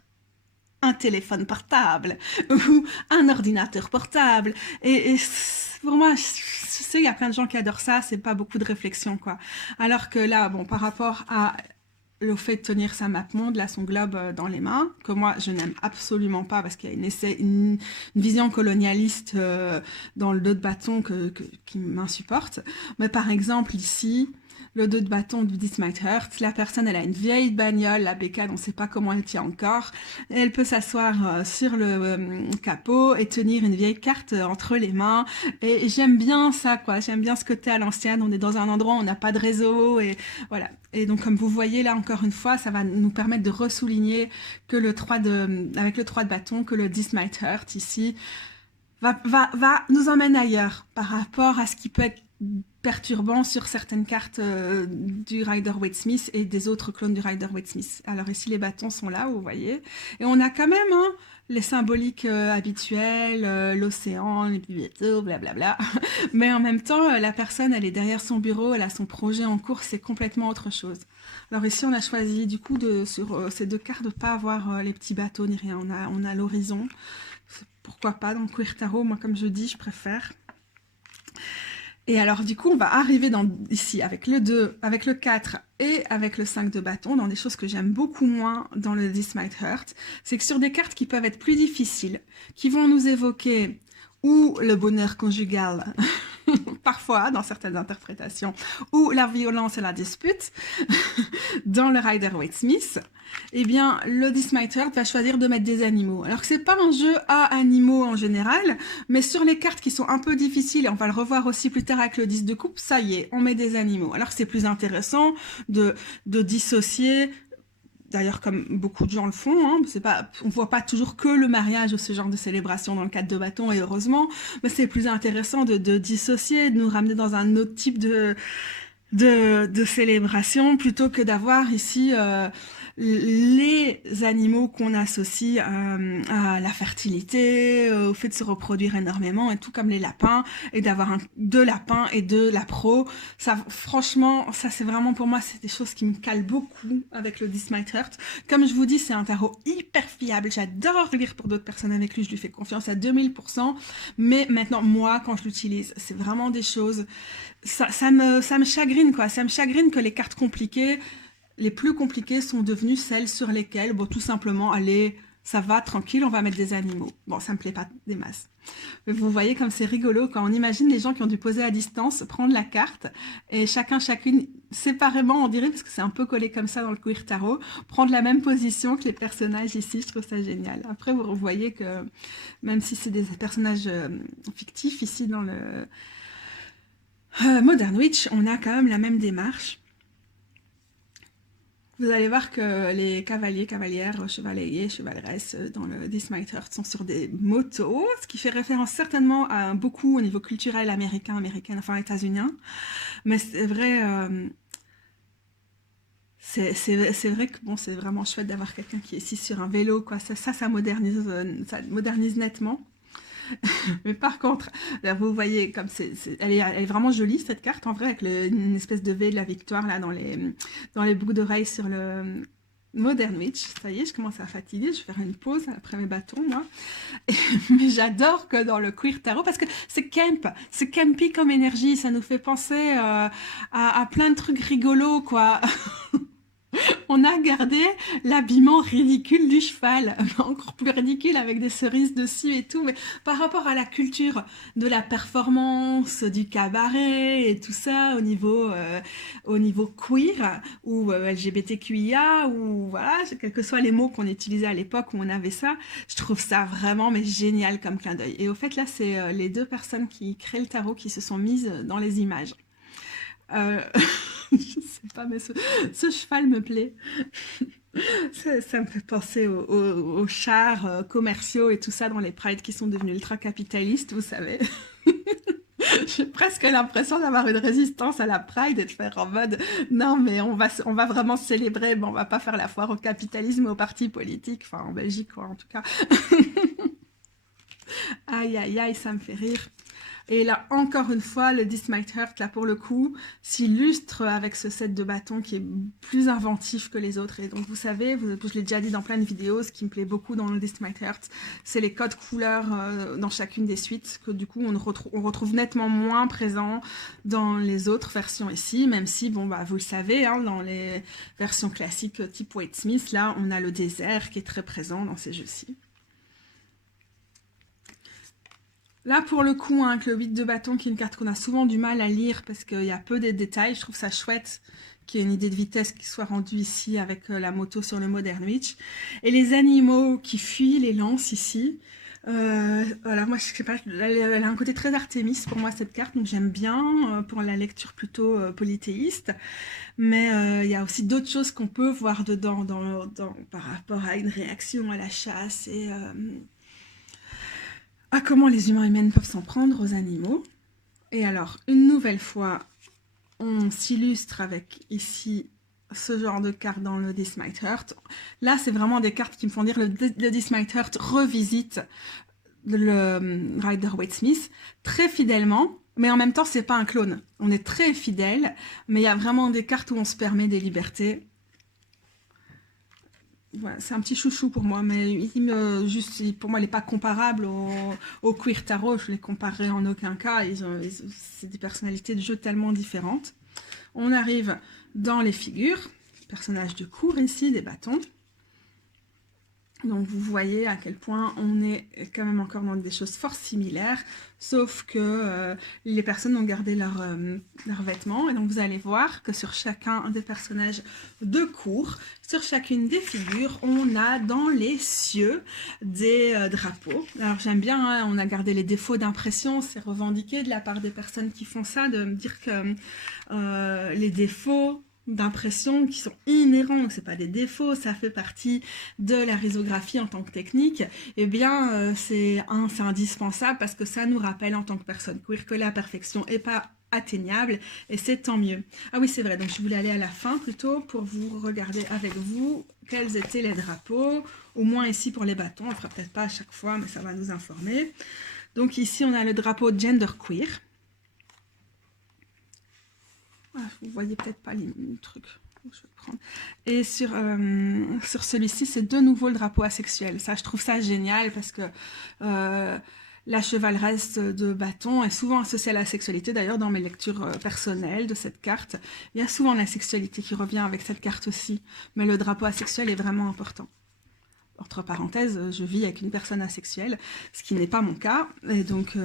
un téléphone portable ou un ordinateur portable. Et pour moi, je sais, il y a plein de gens qui adorent ça, c'est pas beaucoup de réflexion, quoi. Alors que là, bon, par rapport à le fait de tenir sa map monde, là, son globe dans les mains, que moi, je n'aime absolument pas parce qu'il y a une vision colonialiste dans le dos de bâton qui m'insupporte. Mais par exemple, ici, le dos de bâton du This Might Hurt, la personne, elle a une vieille bagnole, la bécane, on ne sait pas comment elle tient encore. Elle peut s'asseoir sur le capot et tenir une vieille carte entre les mains. Et j'aime bien ça, quoi. J'aime bien ce côté à l'ancienne. On est dans un endroit où on n'a pas de réseau et voilà. Et donc, comme vous voyez là, encore une fois, ça va nous permettre de ressouligner que avec le 3 de bâton, que le This Might Hurt ici va nous emmène ailleurs par rapport à ce qui peut être perturbant sur certaines cartes du Rider-Waite-Smith et des autres clones du Rider-Waite-Smith. Alors ici, les bâtons sont là, vous voyez. Et on a quand même les symboliques habituelles, l'océan, les bibliothèques, blablabla. Mais en même temps, la personne, elle est derrière son bureau, elle a son projet en cours, c'est complètement autre chose. Alors ici, on a choisi du coup sur ces deux cartes de ne pas avoir les petits bateaux ni rien. On a l'horizon. Pourquoi pas dans le Queer Tarot, moi comme je dis, je préfère. Et alors du coup, on va arriver ici avec le 2, avec le 4 et avec le 5 de bâton, dans des choses que j'aime beaucoup moins dans le This Might Hurt. C'est que sur des cartes qui peuvent être plus difficiles, qui vont nous évoquer ou le bonheur conjugal, parfois dans certaines interprétations, ou la violence et la dispute, dans le Rider-Waite-Smith, eh bien, le This Might Hurt va choisir de mettre des animaux. Alors que c'est pas un jeu à animaux en général, mais sur les cartes qui sont un peu difficiles, et on va le revoir aussi plus tard avec le 10 de coupe, ça y est, on met des animaux. Alors que c'est plus intéressant de dissocier. D'ailleurs, comme beaucoup de gens le font, on voit pas toujours que le mariage ou ce genre de célébration dans le cadre de bâton, et heureusement, mais c'est plus intéressant de dissocier, de nous ramener dans un autre type de célébration, plutôt que d'avoir ici les animaux qu'on associe à la fertilité, au fait de se reproduire énormément, et tout comme les lapins, et d'avoir deux lapins et deux lapros. Ça, franchement, ça c'est vraiment pour moi, c'est des choses qui me calent beaucoup avec le This Might Hurt. Comme je vous dis, c'est un tarot hyper fiable. J'adore lire pour d'autres personnes avec lui, je lui fais confiance à 2000%. Mais maintenant, moi, quand je l'utilise, c'est vraiment des choses... Ça me chagrine, quoi. Ça me chagrine que les cartes compliquées, les plus compliquées sont devenues celles sur lesquelles, bon, tout simplement, allez, ça va, tranquille, on va mettre des animaux. Bon, ça me plaît pas des masses. Mais vous voyez comme c'est rigolo quand on imagine les gens qui ont dû poser à distance, prendre la carte, et chacune, séparément, on dirait, parce que c'est un peu collé comme ça dans le Queer Tarot, prendre la même position que les personnages ici, je trouve ça génial. Après, vous voyez que, même si c'est des personnages fictifs, ici dans le Modern Witch, on a quand même la même démarche. Vous allez voir que les cavaliers, cavalières, chevaliers, chevaleresses dans le This Might Hurt sont sur des motos, ce qui fait référence certainement à beaucoup au niveau culturel américain, enfin états-unien. Mais c'est vrai, c'est vrai que bon, c'est vraiment chouette d'avoir quelqu'un qui est ici sur un vélo, quoi. Ça modernise nettement. Mais par contre, là, vous voyez comme elle est vraiment jolie cette carte en vrai, avec une espèce de V de la victoire là dans les boucles d'oreilles sur le Modern Witch. Ça y est, je commence à fatiguer, je vais faire une pause après mes bâtons moi. Mais j'adore que dans le Queer Tarot, parce que c'est campy comme énergie, ça nous fait penser à plein de trucs rigolos quoi. On a gardé l'habillement ridicule du cheval, encore plus ridicule avec des cerises dessus et tout, mais par rapport à la culture de la performance, du cabaret et tout ça au niveau queer ou LGBTQIA ou voilà, quels que soient les mots qu'on utilisait à l'époque où on avait ça, je trouve ça vraiment mais génial comme clin d'œil. Et au fait là, c'est les deux personnes qui créent le tarot qui se sont mises dans les images. Je sais pas, mais ce cheval me plaît. Ça me fait penser aux chars commerciaux et tout ça dans les prides qui sont devenus ultra capitalistes, vous savez. J'ai presque l'impression d'avoir une résistance à la pride et de faire en mode non mais on va vraiment célébrer, mais on va pas faire la foire au capitalisme, aux partis politiques, enfin en Belgique quoi en tout cas. Aïe aïe aïe, ça me fait rire. Et là, encore une fois, le This Might Hurt, là, pour le coup, s'illustre avec ce set de bâtons qui est plus inventif que les autres. Et donc, vous savez, je l'ai déjà dit dans plein de vidéos, ce qui me plaît beaucoup dans le This Might Hurt, c'est les codes couleurs dans chacune des suites, que du coup, on retrouve nettement moins présent dans les autres versions ici, même si, bon, bah, vous le savez, hein, dans les versions classiques type Wade Smith, là, on a le désert qui est très présent dans ces jeux-ci. Là, pour le coup, hein, avec le 8 de bâton, qui est une carte qu'on a souvent du mal à lire parce qu'il y a peu de détails, je trouve ça chouette qu'il y ait une idée de vitesse qui soit rendue ici avec la moto sur le Modern Witch. Et les animaux qui fuient les lances ici. Voilà, moi, je sais pas, elle a un côté très Artémis pour moi, cette carte, donc j'aime bien pour la lecture plutôt polythéiste. Mais il y a aussi d'autres choses qu'on peut voir dedans par rapport à une réaction à la chasse et à comment les humains humaines peuvent s'en prendre aux animaux. Et alors, une nouvelle fois, on s'illustre avec ici ce genre de cartes dans le This Might Hurt. Là, c'est vraiment des cartes qui me font dire le This Might Hurt revisite le Rider-Waite Smith très fidèlement, mais en même temps, c'est pas un clone. On est très fidèle, mais il y a vraiment des cartes où on se permet des libertés. Voilà, c'est un petit chouchou pour moi, mais pour moi, il n'est pas comparable au Queer Tarot. Je les comparerai en aucun cas. C'est des personnalités de jeu tellement différentes. On arrive dans les figures, personnages de cour ici, des bâtons. Donc vous voyez à quel point on est quand même encore dans des choses fort similaires, sauf que les personnes ont gardé leurs vêtements. Et donc vous allez voir que sur chacun des personnages de cour, sur chacune des figures, on a dans les cieux des drapeaux. Alors j'aime bien, hein, on a gardé les défauts d'impression, c'est revendiqué de la part des personnes qui font ça, de me dire que les défauts d'impression qui sont inhérents, donc c'est pas des défauts, ça fait partie de la risographie en tant que technique, et bien c'est indispensable parce que ça nous rappelle en tant que personne queer que la perfection est pas atteignable et c'est tant mieux. Ah oui, c'est vrai, donc je voulais aller à la fin plutôt pour vous regarder avec vous quels étaient les drapeaux, au moins ici pour les bâtons, on ne fera peut-être pas à chaque fois mais ça va nous informer. Donc ici on a le drapeau genderqueer. Vous voyez peut-être pas les trucs. Je vais prendre. Et sur celui-ci, c'est de nouveau le drapeau asexuel. Ça, je trouve ça génial parce que la chevaleresse de bâton est souvent associée à la sexualité. D'ailleurs, dans mes lectures personnelles de cette carte, il y a souvent la sexualité qui revient avec cette carte aussi. Mais le drapeau asexuel est vraiment important. Entre parenthèses, je vis avec une personne asexuelle, ce qui n'est pas mon cas. Et donc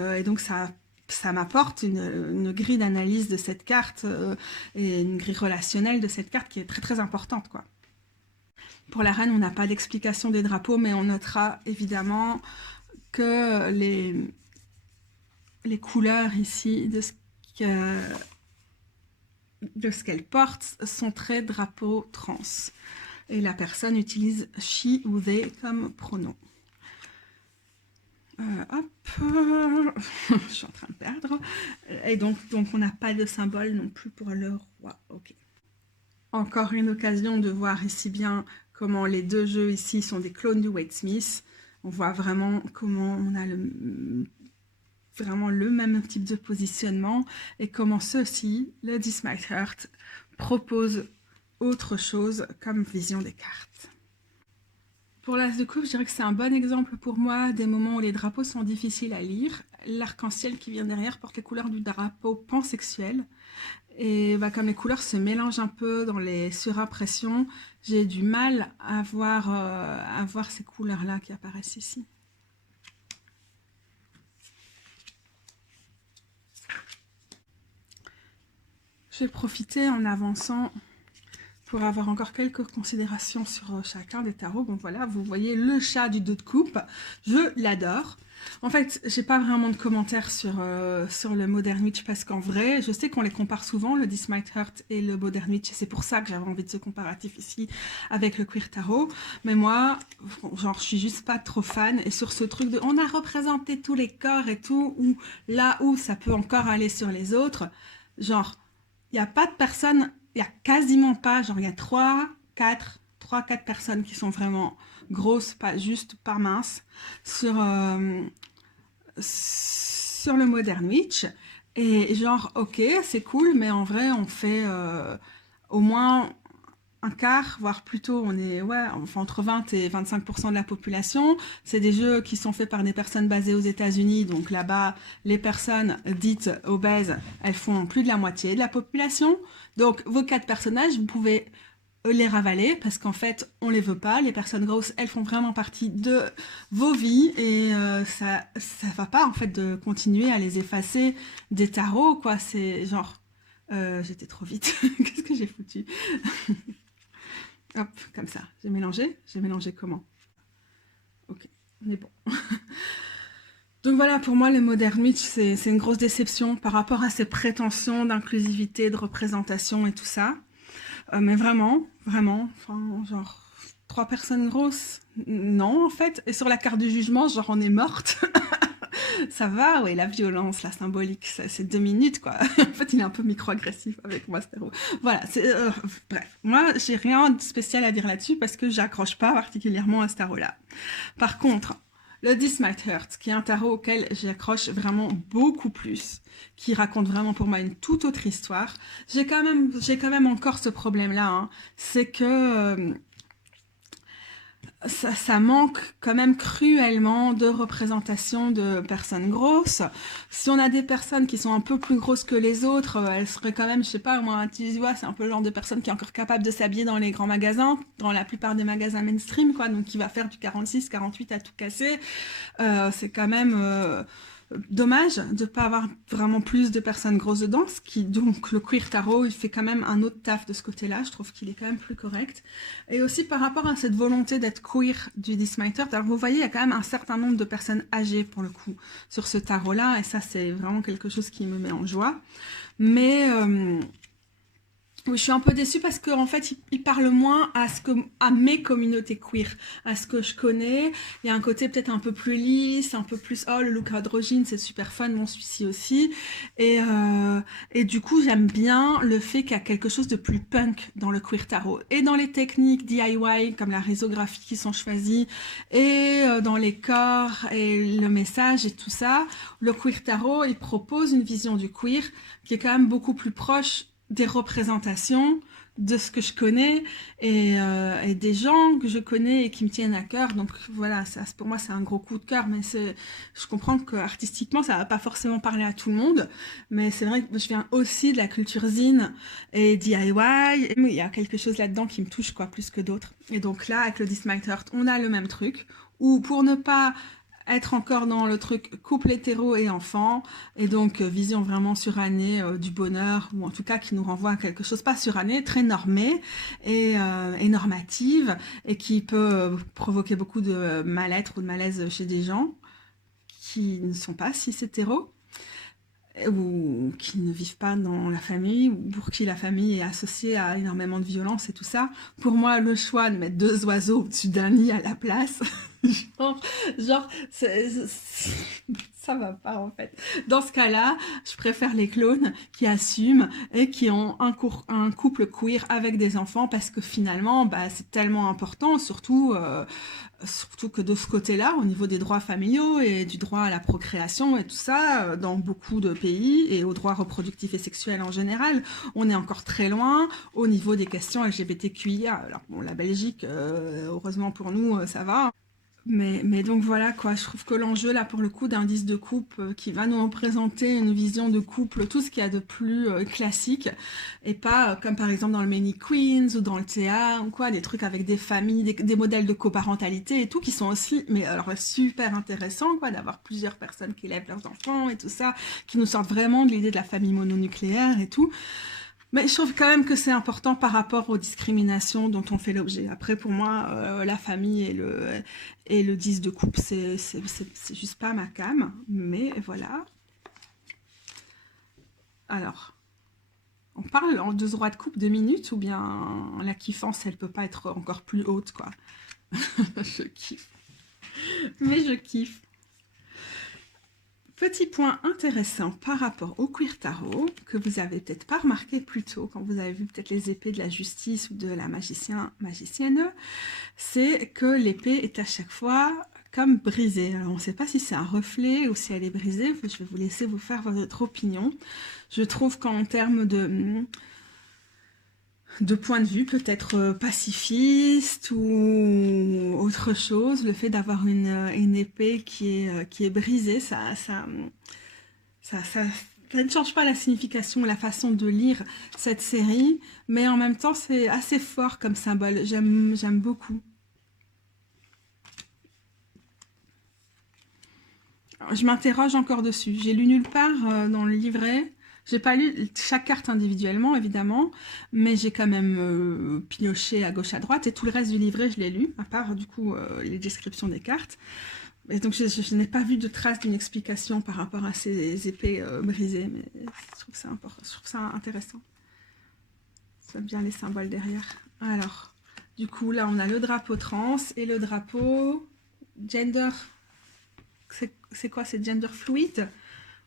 ça m'apporte une grille d'analyse de cette carte et une grille relationnelle de cette carte qui est très très importante, quoi. Pour la reine, on n'a pas d'explication des drapeaux, mais on notera évidemment que les couleurs ici de ce qu'elle porte sont très drapeau trans. Et la personne utilise she ou they comme pronom. Je suis en train de perdre. Et donc on n'a pas de symbole non plus pour le roi. Ok. Encore une occasion de voir ici bien comment les deux jeux ici sont des clones du Wade Smith. On voit vraiment comment on a vraiment le même type de positionnement et comment ceci, le This Might Hurt, propose autre chose comme vision des cartes. Pour l'As de coupe, je dirais que c'est un bon exemple pour moi des moments où les drapeaux sont difficiles à lire. L'arc-en-ciel qui vient derrière porte les couleurs du drapeau pansexuel. Et comme les couleurs se mélangent un peu dans les surimpressions, j'ai du mal à voir ces couleurs-là qui apparaissent ici. Je vais profiter en avançant pour avoir encore quelques considérations sur chacun des tarots. Bon voilà, vous voyez le chat du 2 de coupe, je l'adore. En fait, j'ai pas vraiment de commentaires sur le Modern Witch parce qu'en vrai, je sais qu'on les compare souvent, le This Might Hurt et le Modern Witch, et c'est pour ça que j'avais envie de ce comparatif ici avec le Queer Tarot. Mais moi, genre, je suis juste pas trop fan, et sur ce truc de on a représenté tous les corps et tout, ou là où ça peut encore aller sur les autres, genre, il n'y a pas de personnes, il n'y a quasiment pas, genre il y a 3-4 personnes qui sont vraiment grosses, pas juste, pas minces, sur sur le Modern Witch. Et genre, ok, c'est cool, mais en vrai, on fait au moins un quart, voire plutôt, on est enfin, entre 20 et 25% de la population. C'est des jeux qui sont faits par des personnes basées aux États-Unis, donc là-bas, les personnes dites obèses, elles font plus de la moitié de la population. Donc vos 4 personnages, vous pouvez les ravaler parce qu'en fait, on les veut pas. Les personnes grosses, elles font vraiment partie de vos vies et ça va pas en fait de continuer à les effacer des tarots, quoi. C'est genre, j'étais trop vite. Qu'est-ce que j'ai foutu? Hop, comme ça. J'ai mélangé. J'ai mélangé comment? Ok, on est bon. Donc voilà, pour moi, le Modern Witch, c'est une grosse déception par rapport à ses prétentions d'inclusivité, de représentation et tout ça. Mais vraiment, enfin, genre, 3 personnes grosses, non, en fait. Et sur la carte du jugement, genre, on est morte. Ça va, ouais, la violence, la symbolique, c'est 2 minutes, quoi. En fait, il est un peu micro-agressif avec moi, ce héros. Voilà, bref. Moi, j'ai rien de spécial à dire là-dessus parce que j'accroche pas particulièrement à ce tarot-là. Par contre, le This Might Hurt, qui est un tarot auquel j'accroche vraiment beaucoup plus, qui raconte vraiment pour moi une toute autre histoire. J'ai quand même encore ce problème-là, hein. C'est que ça manque quand même cruellement de représentation de personnes grosses. Si on a des personnes qui sont un peu plus grosses que les autres, elles seraient quand même, je sais pas, moi, tu vois, c'est un peu le genre de personne qui est encore capable de s'habiller dans les grands magasins, dans la plupart des magasins mainstream, quoi, donc qui va faire du 46, 48 à tout casser. C'est quand même dommage de pas avoir vraiment plus de personnes grosses dedans, ce qui, donc, le queer tarot, il fait quand même un autre taf de ce côté-là, je trouve qu'il est quand même plus correct. Et aussi par rapport à cette volonté d'être queer du This Might Hurt, alors vous voyez, il y a quand même un certain nombre de personnes âgées, pour le coup, sur ce tarot-là, et ça, c'est vraiment quelque chose qui me met en joie. Mais oui, je suis un peu déçue parce qu'en fait, il parle moins à mes communautés queer, à ce que je connais. Il y a un côté peut-être un peu plus lisse, un peu plus, oh, le look androgyne, c'est super fun, mon celui-ci aussi. Et du coup, j'aime bien le fait qu'il y a quelque chose de plus punk dans le queer tarot. Et dans les techniques DIY, comme la risographie qui sont choisies, et dans les corps et le message et tout ça, le queer tarot, il propose une vision du queer qui est quand même beaucoup plus proche des représentations de ce que je connais et des gens que je connais et qui me tiennent à cœur. Donc voilà, ça, pour moi c'est un gros coup de cœur, mais je comprends que artistiquement ça va pas forcément parler à tout le monde, mais c'est vrai que je viens aussi de la culture zine et DIY, il y a quelque chose là-dedans qui me touche, quoi, plus que d'autres. Et donc là, avec le This Might Hurt, on a le même truc, où pour ne pas être encore dans le truc couple hétéro et enfant, et donc vision vraiment surannée du bonheur, ou en tout cas qui nous renvoie à quelque chose pas suranné, très normé et normative, et qui peut provoquer beaucoup de mal-être ou de malaise chez des gens qui ne sont pas cis hétéros, ou qui ne vivent pas dans la famille, ou pour qui la famille est associée à énormément de violence et tout ça. Pour moi, le choix de mettre 2 oiseaux au-dessus d'un nid à la place, genre ça va pas en fait. Dans ce cas-là, je préfère les clones qui assument et qui ont un couple queer avec des enfants, parce que finalement, bah, c'est tellement important, surtout que de ce côté-là, au niveau des droits familiaux et du droit à la procréation et tout ça, dans beaucoup de pays, et aux droits reproductifs et sexuels en général, on est encore très loin au niveau des questions LGBTQIA. Alors bon, la Belgique, heureusement pour nous, ça va. Mais donc voilà, quoi, je trouve que l'enjeu là pour le coup d'indice de couple qui va nous représenter une vision de couple, tout ce qu'il y a de plus classique, et pas comme par exemple dans le Many Queens ou dans le théâtre ou quoi, des trucs avec des familles, des modèles de coparentalité et tout qui sont aussi, mais alors super intéressants, quoi, d'avoir plusieurs personnes qui élèvent leurs enfants et tout ça, qui nous sortent vraiment de l'idée de la famille mononucléaire et tout. Mais je trouve quand même que c'est important par rapport aux discriminations dont on fait l'objet. Après, pour moi, la famille et le 10 de couple, c'est juste pas ma came. Mais voilà. Alors, on parle en 2 droits de couple 2 minutes, ou bien la kiffance, elle peut pas être encore plus haute, quoi. Je kiffe. Mais je kiffe. Petit point intéressant par rapport au queer tarot, que vous avez peut-être pas remarqué plus tôt, quand vous avez vu peut-être les épées de la justice ou de la magicienne, c'est que l'épée est à chaque fois comme brisée. Alors, on ne sait pas si c'est un reflet ou si elle est brisée. Je vais vous laisser vous faire votre opinion. Je trouve qu'en termes de point de vue, peut-être pacifiste ou autre chose, le fait d'avoir une épée qui est brisée, ça ne change pas la signification, la façon de lire cette série, mais en même temps, c'est assez fort comme symbole. J'aime beaucoup. Je m'interroge encore dessus. J'ai lu nulle part dans le livret. J'ai pas lu chaque carte individuellement, évidemment, mais j'ai quand même pioché à gauche, à droite, et tout le reste du livret, je l'ai lu, à part, du coup, les descriptions des cartes. Et donc, je n'ai pas vu de trace d'une explication par rapport à ces épées brisées, mais je trouve ça important, je trouve ça intéressant. J'aime bien les symboles derrière. Alors, du coup, là, on a le drapeau trans et le drapeau gender. C'est quoi? C'est gender fluid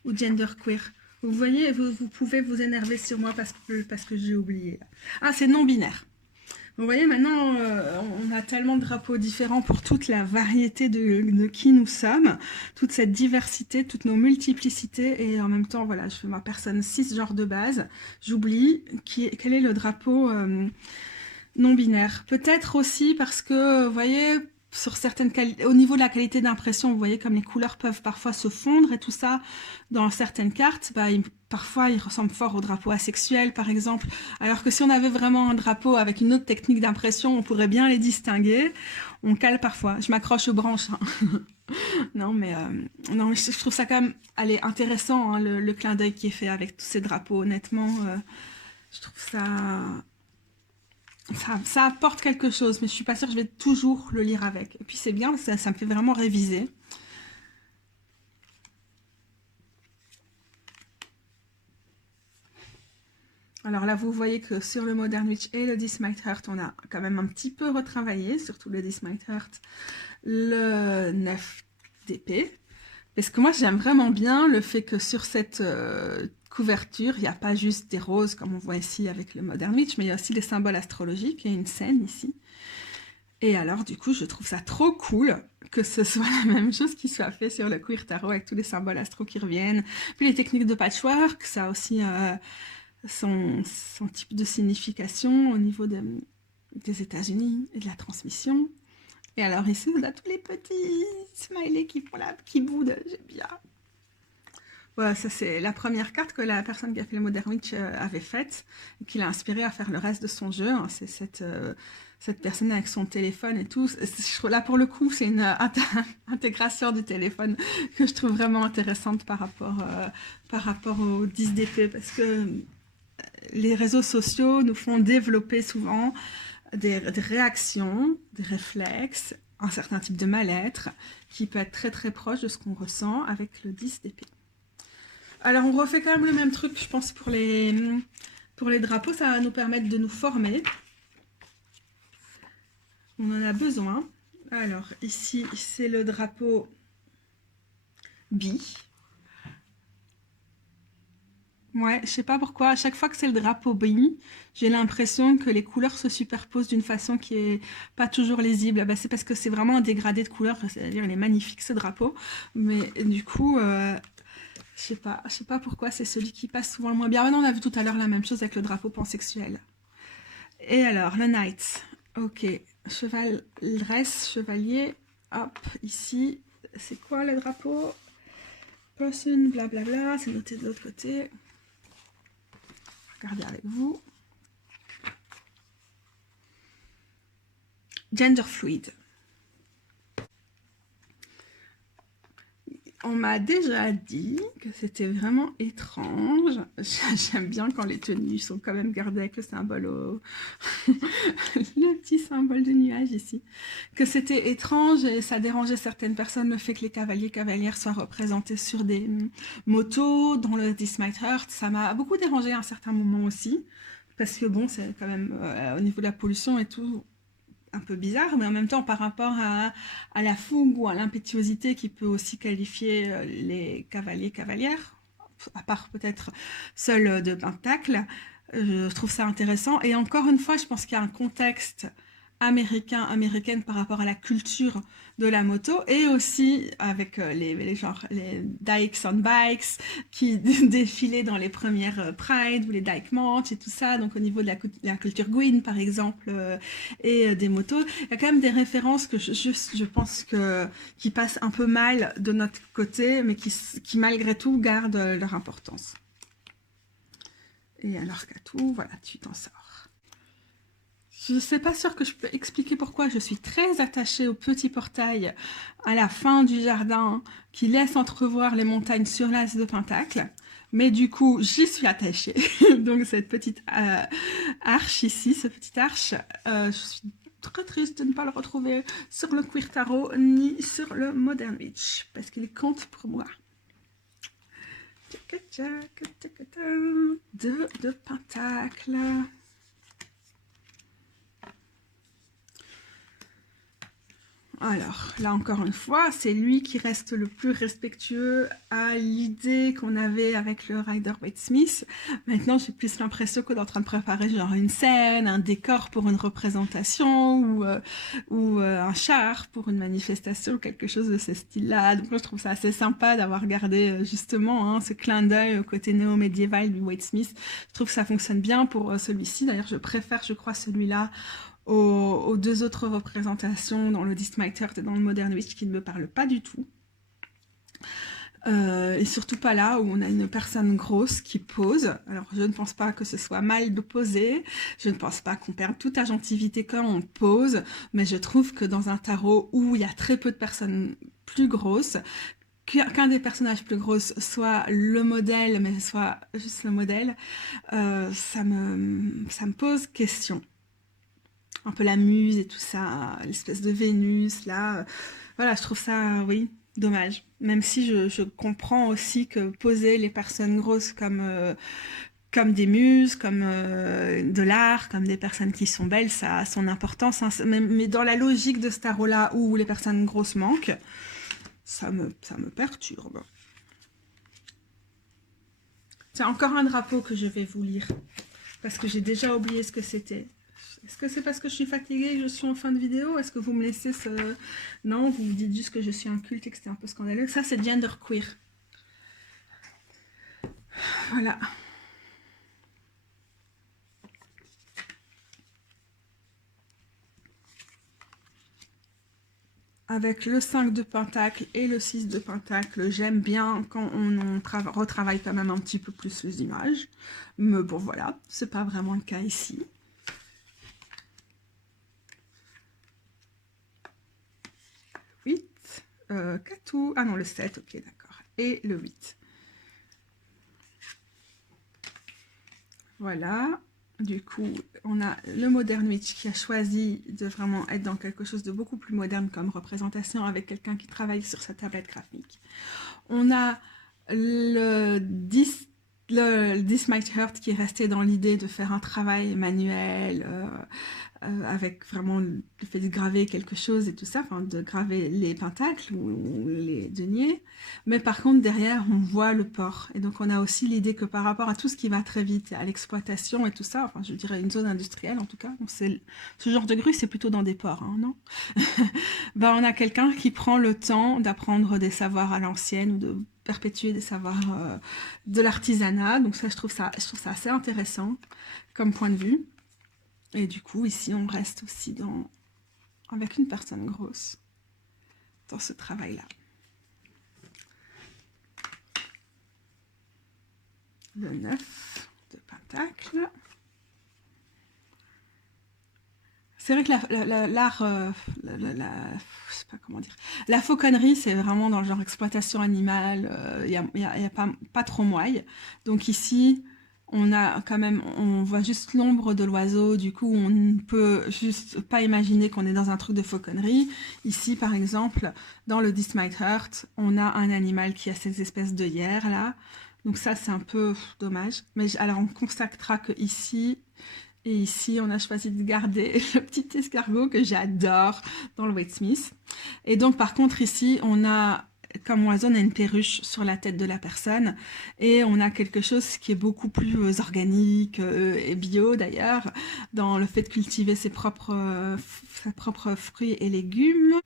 ou gender queer? Vous voyez, vous pouvez vous énerver sur moi parce que j'ai oublié. Ah, c'est non-binaire. Vous voyez, maintenant, on a tellement de drapeaux différents pour toute la variété de qui nous sommes, toute cette diversité, toutes nos multiplicités, et en même temps, voilà, je fais ma personne cisgenre de base. J'oublie quel est le drapeau non-binaire. Peut-être aussi parce que, vous voyez, sur au niveau de la qualité d'impression, vous voyez comme les couleurs peuvent parfois se fondre et tout ça dans certaines cartes, parfois ils ressemblent fort au drapeau asexuel par exemple, alors que si on avait vraiment un drapeau avec une autre technique d'impression, on pourrait bien les distinguer. On cale parfois, je m'accroche aux branches. Non mais non, je trouve ça quand même intéressant, hein, le clin d'œil qui est fait avec tous ces drapeaux, honnêtement. Je trouve ça apporte quelque chose, mais je suis pas sûre que je vais toujours le lire avec. Et puis c'est bien, ça me fait vraiment réviser. Alors là, vous voyez que sur le Modern Witch et le This Might Hurt, on a quand même un petit peu retravaillé, surtout le This Might Hurt, le 9 d'épée. Parce que moi, j'aime vraiment bien le fait que sur cette couverture, il n'y a pas juste des roses, comme on voit ici avec le Modern Witch, mais il y a aussi des symboles astrologiques et une scène ici. Et alors, du coup, je trouve ça trop cool que ce soit la même chose qui soit fait sur le Queer Tarot avec tous les symboles astro qui reviennent. Puis les techniques de patchwork, ça a aussi son type de signification au niveau des États-Unis et de la transmission. Et alors ici, on a tous les petits smileys qui boudent, j'aime bien. Voilà, ça c'est la première carte que la personne qui a fait le Modern Witch avait faite, et qui l'a inspiré à faire le reste de son jeu. Hein. C'est cette personne avec son téléphone et tout. Là, pour le coup, c'est une intégration du téléphone que je trouve vraiment intéressante par rapport au 10 d'épée, parce que les réseaux sociaux nous font développer souvent des réactions, des réflexes, un certain type de mal-être qui peut être très très proche de ce qu'on ressent avec le 10 d'épée. Alors on refait quand même le même truc, je pense, pour les drapeaux, ça va nous permettre de nous former. On en a besoin. Alors ici, c'est le drapeau bi. Ouais, je sais pas pourquoi, à chaque fois que c'est le drapeau bi, j'ai l'impression que les couleurs se superposent d'une façon qui est pas toujours lisible. C'est parce que c'est vraiment un dégradé de couleurs, c'est-à-dire il est magnifique ce drapeau, mais du coup, je sais pas pourquoi c'est celui qui passe souvent le moins bien. Maintenant, on a vu tout à l'heure la même chose avec le drapeau pansexuel. Et alors, le knight, ok, chevalier, hop, ici, c'est quoi le drapeau? Person, blablabla, c'est noté de l'autre côté. Regardez avec vous. Gender fluid. On m'a déjà dit que c'était vraiment étrange. J'aime bien quand les tenues sont quand même gardées avec le symbole le petit symbole de nuage ici. Que c'était étrange et ça dérangeait certaines personnes le fait que les cavaliers cavalières soient représentés sur des motos dans le This Might Hurt. Ça m'a beaucoup dérangé à un certain moment aussi. Parce que bon, c'est quand même au niveau de la pollution et tout, un peu bizarre, mais en même temps par rapport à la fougue ou à l'impétuosité qui peut aussi qualifier les cavaliers cavalières, à part peut-être seul de pentacle, je trouve ça intéressant. Et encore une fois, je pense qu'il y a un contexte américaine par rapport à la culture de la moto, et aussi avec les Dykes on Bikes qui défilaient dans les premières Pride ou les Dyke March et tout ça, donc au niveau de la culture Gwyn par exemple, et des motos, il y a quand même des références que je pense qui passent un peu mal de notre côté, mais qui malgré tout gardent leur importance. Et alors Katou, voilà, tu t'en sors. Je ne sais pas sûre que je peux expliquer pourquoi je suis très attachée au petit portail à la fin du jardin qui laisse entrevoir les montagnes sur l'As de Pentacle. Mais du coup, j'y suis attachée. Donc cette petite arche ici, ce petit arche, je suis très triste de ne pas le retrouver sur le Queer Tarot ni sur le Modern Witch, parce qu'il compte pour moi. Deux de Pentacle. Alors, là encore une fois, c'est lui qui reste le plus respectueux à l'idée qu'on avait avec le Rider-Waite-Smith. Maintenant, j'ai plus l'impression qu'on est en train de préparer genre une scène, un décor pour une représentation ou un char pour une manifestation, quelque chose de ce style-là. Donc, moi, je trouve ça assez sympa d'avoir gardé justement ce clin d'œil au côté néo-médiéval du Waite-Smith. Je trouve que ça fonctionne bien pour celui-ci. D'ailleurs, je préfère, je crois, celui-là aux deux autres représentations dans le This Might Hurt et dans le Modern Witch qui ne me parlent pas du tout. Et surtout pas là où on a une personne grosse qui pose. Alors je ne pense pas que ce soit mal de poser, je ne pense pas qu'on perde toute agentivité quand on pose, mais je trouve que dans un tarot où il y a très peu de personnes plus grosses, qu'un des personnages plus grosses soit le modèle, mais soit juste le modèle, ça me pose question. Un peu la muse et tout ça, l'espèce de Vénus, là. Voilà, je trouve ça, oui, dommage. Même si je comprends aussi que poser les personnes grosses comme des muses, comme de l'art, comme des personnes qui sont belles, ça a son importance. Hein. Mais dans la logique de ce tarot-là, où les personnes grosses manquent, ça me perturbe. C'est encore un drapeau que je vais vous lire, parce que j'ai déjà oublié ce que c'était. Est-ce que c'est parce que je suis fatiguée et que je suis en fin de vidéo? Est-ce que vous me laissez ce... Non, vous me dites juste que je suis inculte et que c'était un peu scandaleux. Ça, c'est genderqueer. Voilà. Avec le 5 de Pentacle et le 6 de Pentacle, j'aime bien quand on retravaille quand même un petit peu plus les images. Mais bon, voilà, c'est pas vraiment le cas ici. Katou, ah non, le 7, ok, d'accord, et le 8. Voilà, du coup, on a le Modern Witch qui a choisi de vraiment être dans quelque chose de beaucoup plus moderne comme représentation avec quelqu'un qui travaille sur sa tablette graphique. On a le This Might Hurt qui est resté dans l'idée de faire un travail manuel, avec vraiment le fait de graver quelque chose et tout ça, enfin de graver les pentacles ou les deniers, mais par contre derrière on voit le port, et donc on a aussi l'idée que par rapport à tout ce qui va très vite, à l'exploitation et tout ça, enfin je dirais une zone industrielle en tout cas, donc ce genre de grue c'est plutôt dans des ports, hein, non? Ben, on a quelqu'un qui prend le temps d'apprendre des savoirs à l'ancienne ou de perpétuer des savoirs de l'artisanat, donc ça je trouve ça assez intéressant comme point de vue. Et du coup, ici, on reste aussi avec une personne grosse dans ce travail-là. Le 9 de Pentacle. C'est vrai que l'art, je sais pas comment dire, la fauconnerie, c'est vraiment dans le genre exploitation animale, il y a pas trop moelle. Donc ici, on a quand même, on voit juste l'ombre de l'oiseau, du coup on ne peut juste pas imaginer qu'on est dans un truc de fauconnerie. Ici par exemple, dans le This Might Hurt, on a un animal qui a ces espèces d'œillères là, donc ça c'est un peu dommage. Mais alors on constatera que ici et ici on a choisi de garder le petit escargot que j'adore dans le Waite-Smith. Et donc par contre ici on a comme oiseau, on a une perruche sur la tête de la personne et on a quelque chose qui est beaucoup plus organique et bio d'ailleurs, dans le fait de cultiver ses propres fruits et légumes.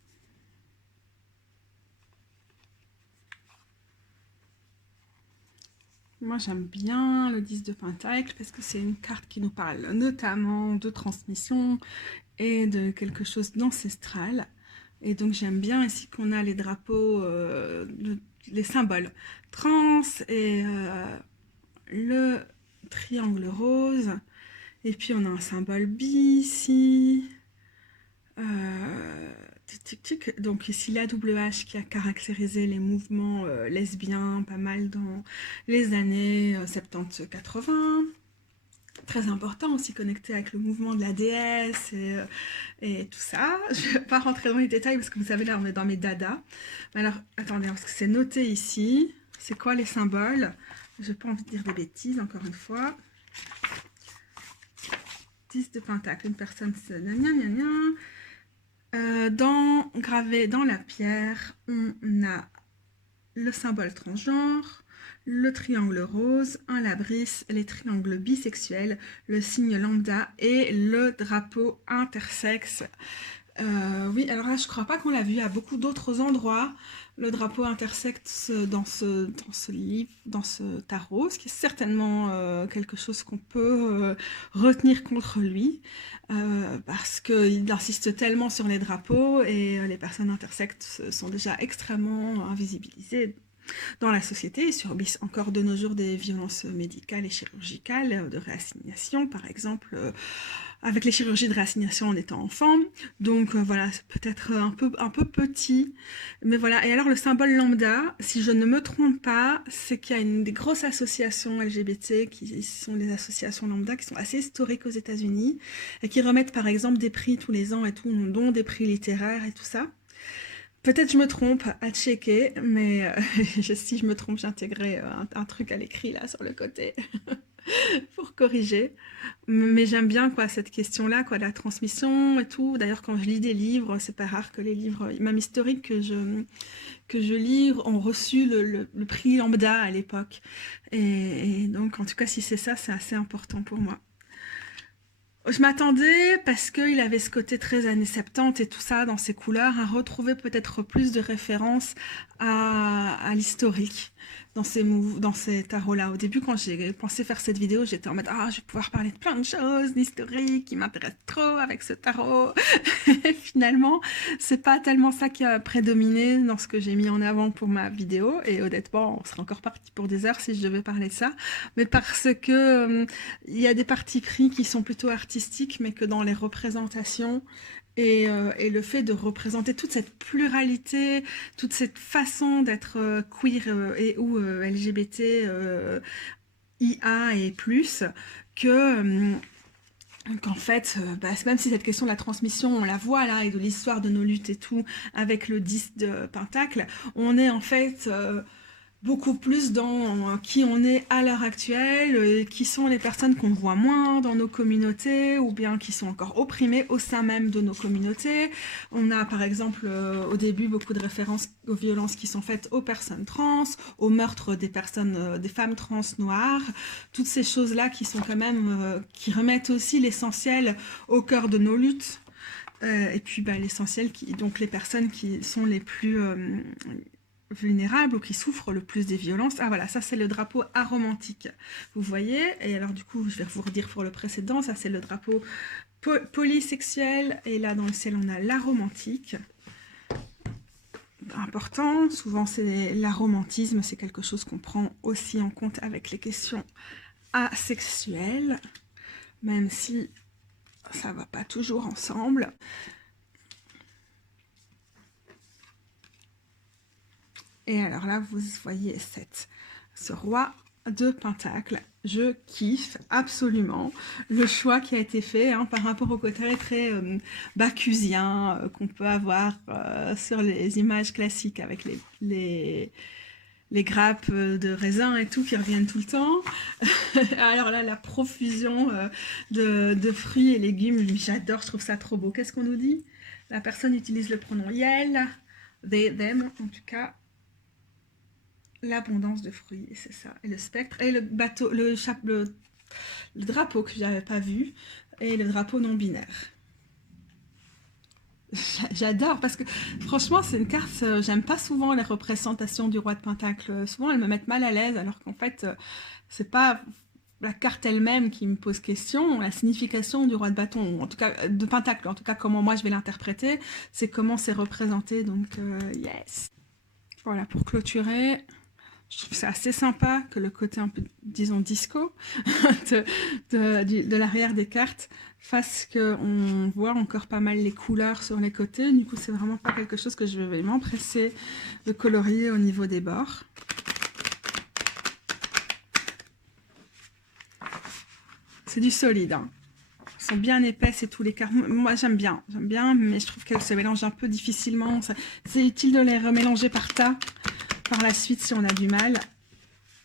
Moi j'aime bien le 10 de Pentacle parce que c'est une carte qui nous parle notamment de transmission et de quelque chose d'ancestral. Et donc j'aime bien ici qu'on a les drapeaux, les symboles trans et le triangle rose. Et puis on a un symbole bi ici. Donc ici l'AWH qui a caractérisé les mouvements lesbiens pas mal dans les années 70-80. Très important aussi, connecté avec le mouvement de la déesse et tout ça. Je ne vais pas rentrer dans les détails parce que vous savez, là on est dans mes dadas. Alors attendez, parce que c'est noté ici. C'est quoi les symboles? Je n'ai pas envie de dire des bêtises, encore une fois. 10 de pentacle, une personne c'est gravé dans la pierre, on a le symbole transgenre, le triangle rose, un labris, les triangles bisexuels, le signe lambda et le drapeau intersexe. Oui, alors là, je crois pas qu'on l'a vu à beaucoup d'autres endroits, le drapeau intersexe dans ce livre, dans ce tarot, ce qui est certainement quelque chose qu'on peut retenir contre lui, parce qu'il insiste tellement sur les drapeaux et les personnes intersexes sont déjà extrêmement invisibilisées dans la société et subissent encore de nos jours des violences médicales et chirurgicales, de réassignation par exemple, avec les chirurgies de réassignation en étant enfant. Donc voilà, c'est peut-être un peu petit, mais voilà. Et alors le symbole lambda, si je ne me trompe pas, c'est qu'il y a des grosses associations LGBT qui sont les associations lambda qui sont assez historiques aux États-Unis et qui remettent par exemple des prix tous les ans et tout, dont des prix littéraires et tout ça. Peut-être je me trompe, à checker, mais si je me trompe, j'intégrerai un truc à l'écrit là sur le côté pour corriger. Mais j'aime bien quoi cette question-là, quoi, la transmission et tout. D'ailleurs, quand je lis des livres, c'est pas rare que les livres, même historiques que je lis, ont reçu le prix Lambda à l'époque. Et donc, en tout cas, si c'est ça, c'est assez important pour moi. Je m'attendais, parce qu'il avait ce côté très années 70 et tout ça dans ses couleurs, à retrouver peut-être plus de références à l'historique dans ces tarots-là. Au début, quand j'ai pensé faire cette vidéo, j'étais en mode « Ah, je vais pouvoir parler de plein de choses, d'historique, qui m'intéressent trop avec ce tarot. » Et finalement, c'est pas tellement ça qui a prédominé dans ce que j'ai mis en avant pour ma vidéo. Et honnêtement, on serait encore parti pour des heures si je devais parler de ça. Mais parce que il y a des partis pris qui sont plutôt artistiques, mais que dans les représentations et le fait de représenter toute cette pluralité, toute cette façon d'être queer et ou LGBT, IA et plus, qu'en fait, même si cette question de la transmission, on la voit là, et de l'histoire de nos luttes et tout, avec le 10 de Pentacle, on est en fait beaucoup plus dans qui on est à l'heure actuelle, qui sont les personnes qu'on voit moins dans nos communautés, ou bien qui sont encore opprimées au sein même de nos communautés. On a par exemple au début beaucoup de références aux violences qui sont faites aux personnes trans, aux meurtres des femmes trans noires, toutes ces choses-là qui sont quand même, qui remettent aussi l'essentiel au cœur de nos luttes. Et puis l'essentiel, donc les personnes qui sont les plus vulnérables ou qui souffrent le plus des violences. Ah voilà, ça c'est le drapeau aromantique, vous voyez. Et alors du coup, je vais vous redire pour le précédent, ça c'est le drapeau polysexuel, et là dans le ciel on a l'aromantique. Important, souvent c'est l'aromantisme, c'est quelque chose qu'on prend aussi en compte avec les questions asexuelles, même si ça va pas toujours ensemble. Et alors là, vous voyez ce roi de Pentacle. Je kiffe absolument le choix qui a été fait par rapport au côté très bacchusien qu'on peut avoir sur les images classiques avec les grappes de raisin et tout qui reviennent tout le temps. Alors là, la profusion de fruits et légumes, j'adore, je trouve ça trop beau. Qu'est-ce qu'on nous dit? La personne utilise le pronom yel, they, them en tout cas. l'abondance de fruits, c'est ça. Et le spectre, et le bateau, le drapeau que je n'avais pas vu, et le drapeau non binaire. J'adore parce que franchement c'est une carte, j'aime pas souvent les représentations du roi de Pentacle, souvent elles me mettent mal à l'aise alors qu'en fait c'est pas la carte elle-même qui me pose question, la signification du roi de bâton, en tout cas de Pentacle, en tout cas comment moi je vais l'interpréter, c'est comment c'est représenté, donc yes. Voilà, pour clôturer, je trouve que c'est assez sympa que le côté un peu, disons, disco de l'arrière des cartes fasse qu'on voit encore pas mal les couleurs sur les côtés. Du coup, c'est vraiment pas quelque chose que je vais m'empresser de colorier au niveau des bords. C'est du solide, hein. Elles sont bien épaisses et tous les cartes. Moi, j'aime bien, mais je trouve qu'elles se mélangent un peu difficilement. C'est utile de les remélanger par tas. Par la suite, si on a du mal.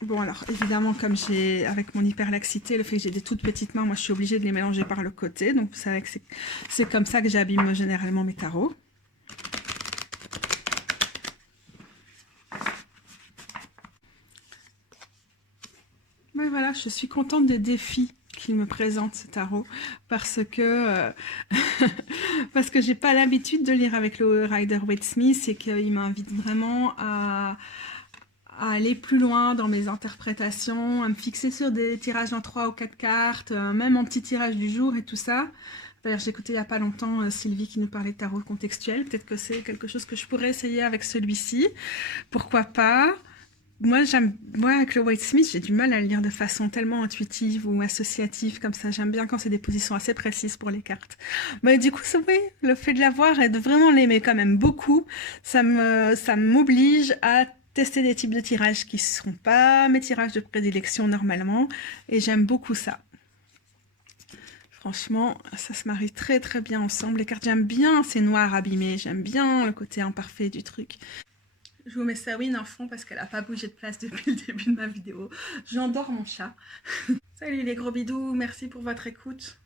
Bon, alors, évidemment, comme j'ai, avec mon hyperlaxité, le fait que j'ai des toutes petites mains, moi, je suis obligée de les mélanger par le côté. Donc, vous savez que c'est comme ça que j'abîme généralement mes tarots. Mais voilà, je suis contente des défis qu'il me présente, ce tarot, parce que parce que j'ai pas l'habitude de lire avec le Rider-Waite-Smith et qu'il m'invite vraiment à aller plus loin dans mes interprétations, à me fixer sur des tirages en 3 ou 4 cartes, même en petit tirage du jour et tout ça. D'ailleurs, j'ai écouté il n'y a pas longtemps Sylvie qui nous parlait de tarot contextuel. Peut-être que c'est quelque chose que je pourrais essayer avec celui-ci. Pourquoi pas? Moi, avec le Waite-Smith, j'ai du mal à le lire de façon tellement intuitive ou associative comme ça. J'aime bien quand c'est des positions assez précises pour les cartes. Mais du coup, oui, le fait de l'avoir et de vraiment l'aimer quand même beaucoup, ça m'oblige à tester des types de tirages qui ne seront pas mes tirages de prédilection normalement. Et j'aime beaucoup ça. Franchement, ça se marie très très bien ensemble. Les cartes, j'aime bien ces noirs abîmés. J'aime bien le côté imparfait du truc. Je vous mets Sawin en fond parce qu'elle n'a pas bougé de place depuis le début de ma vidéo. J'endors mon chat. Salut les gros bidous, merci pour votre écoute.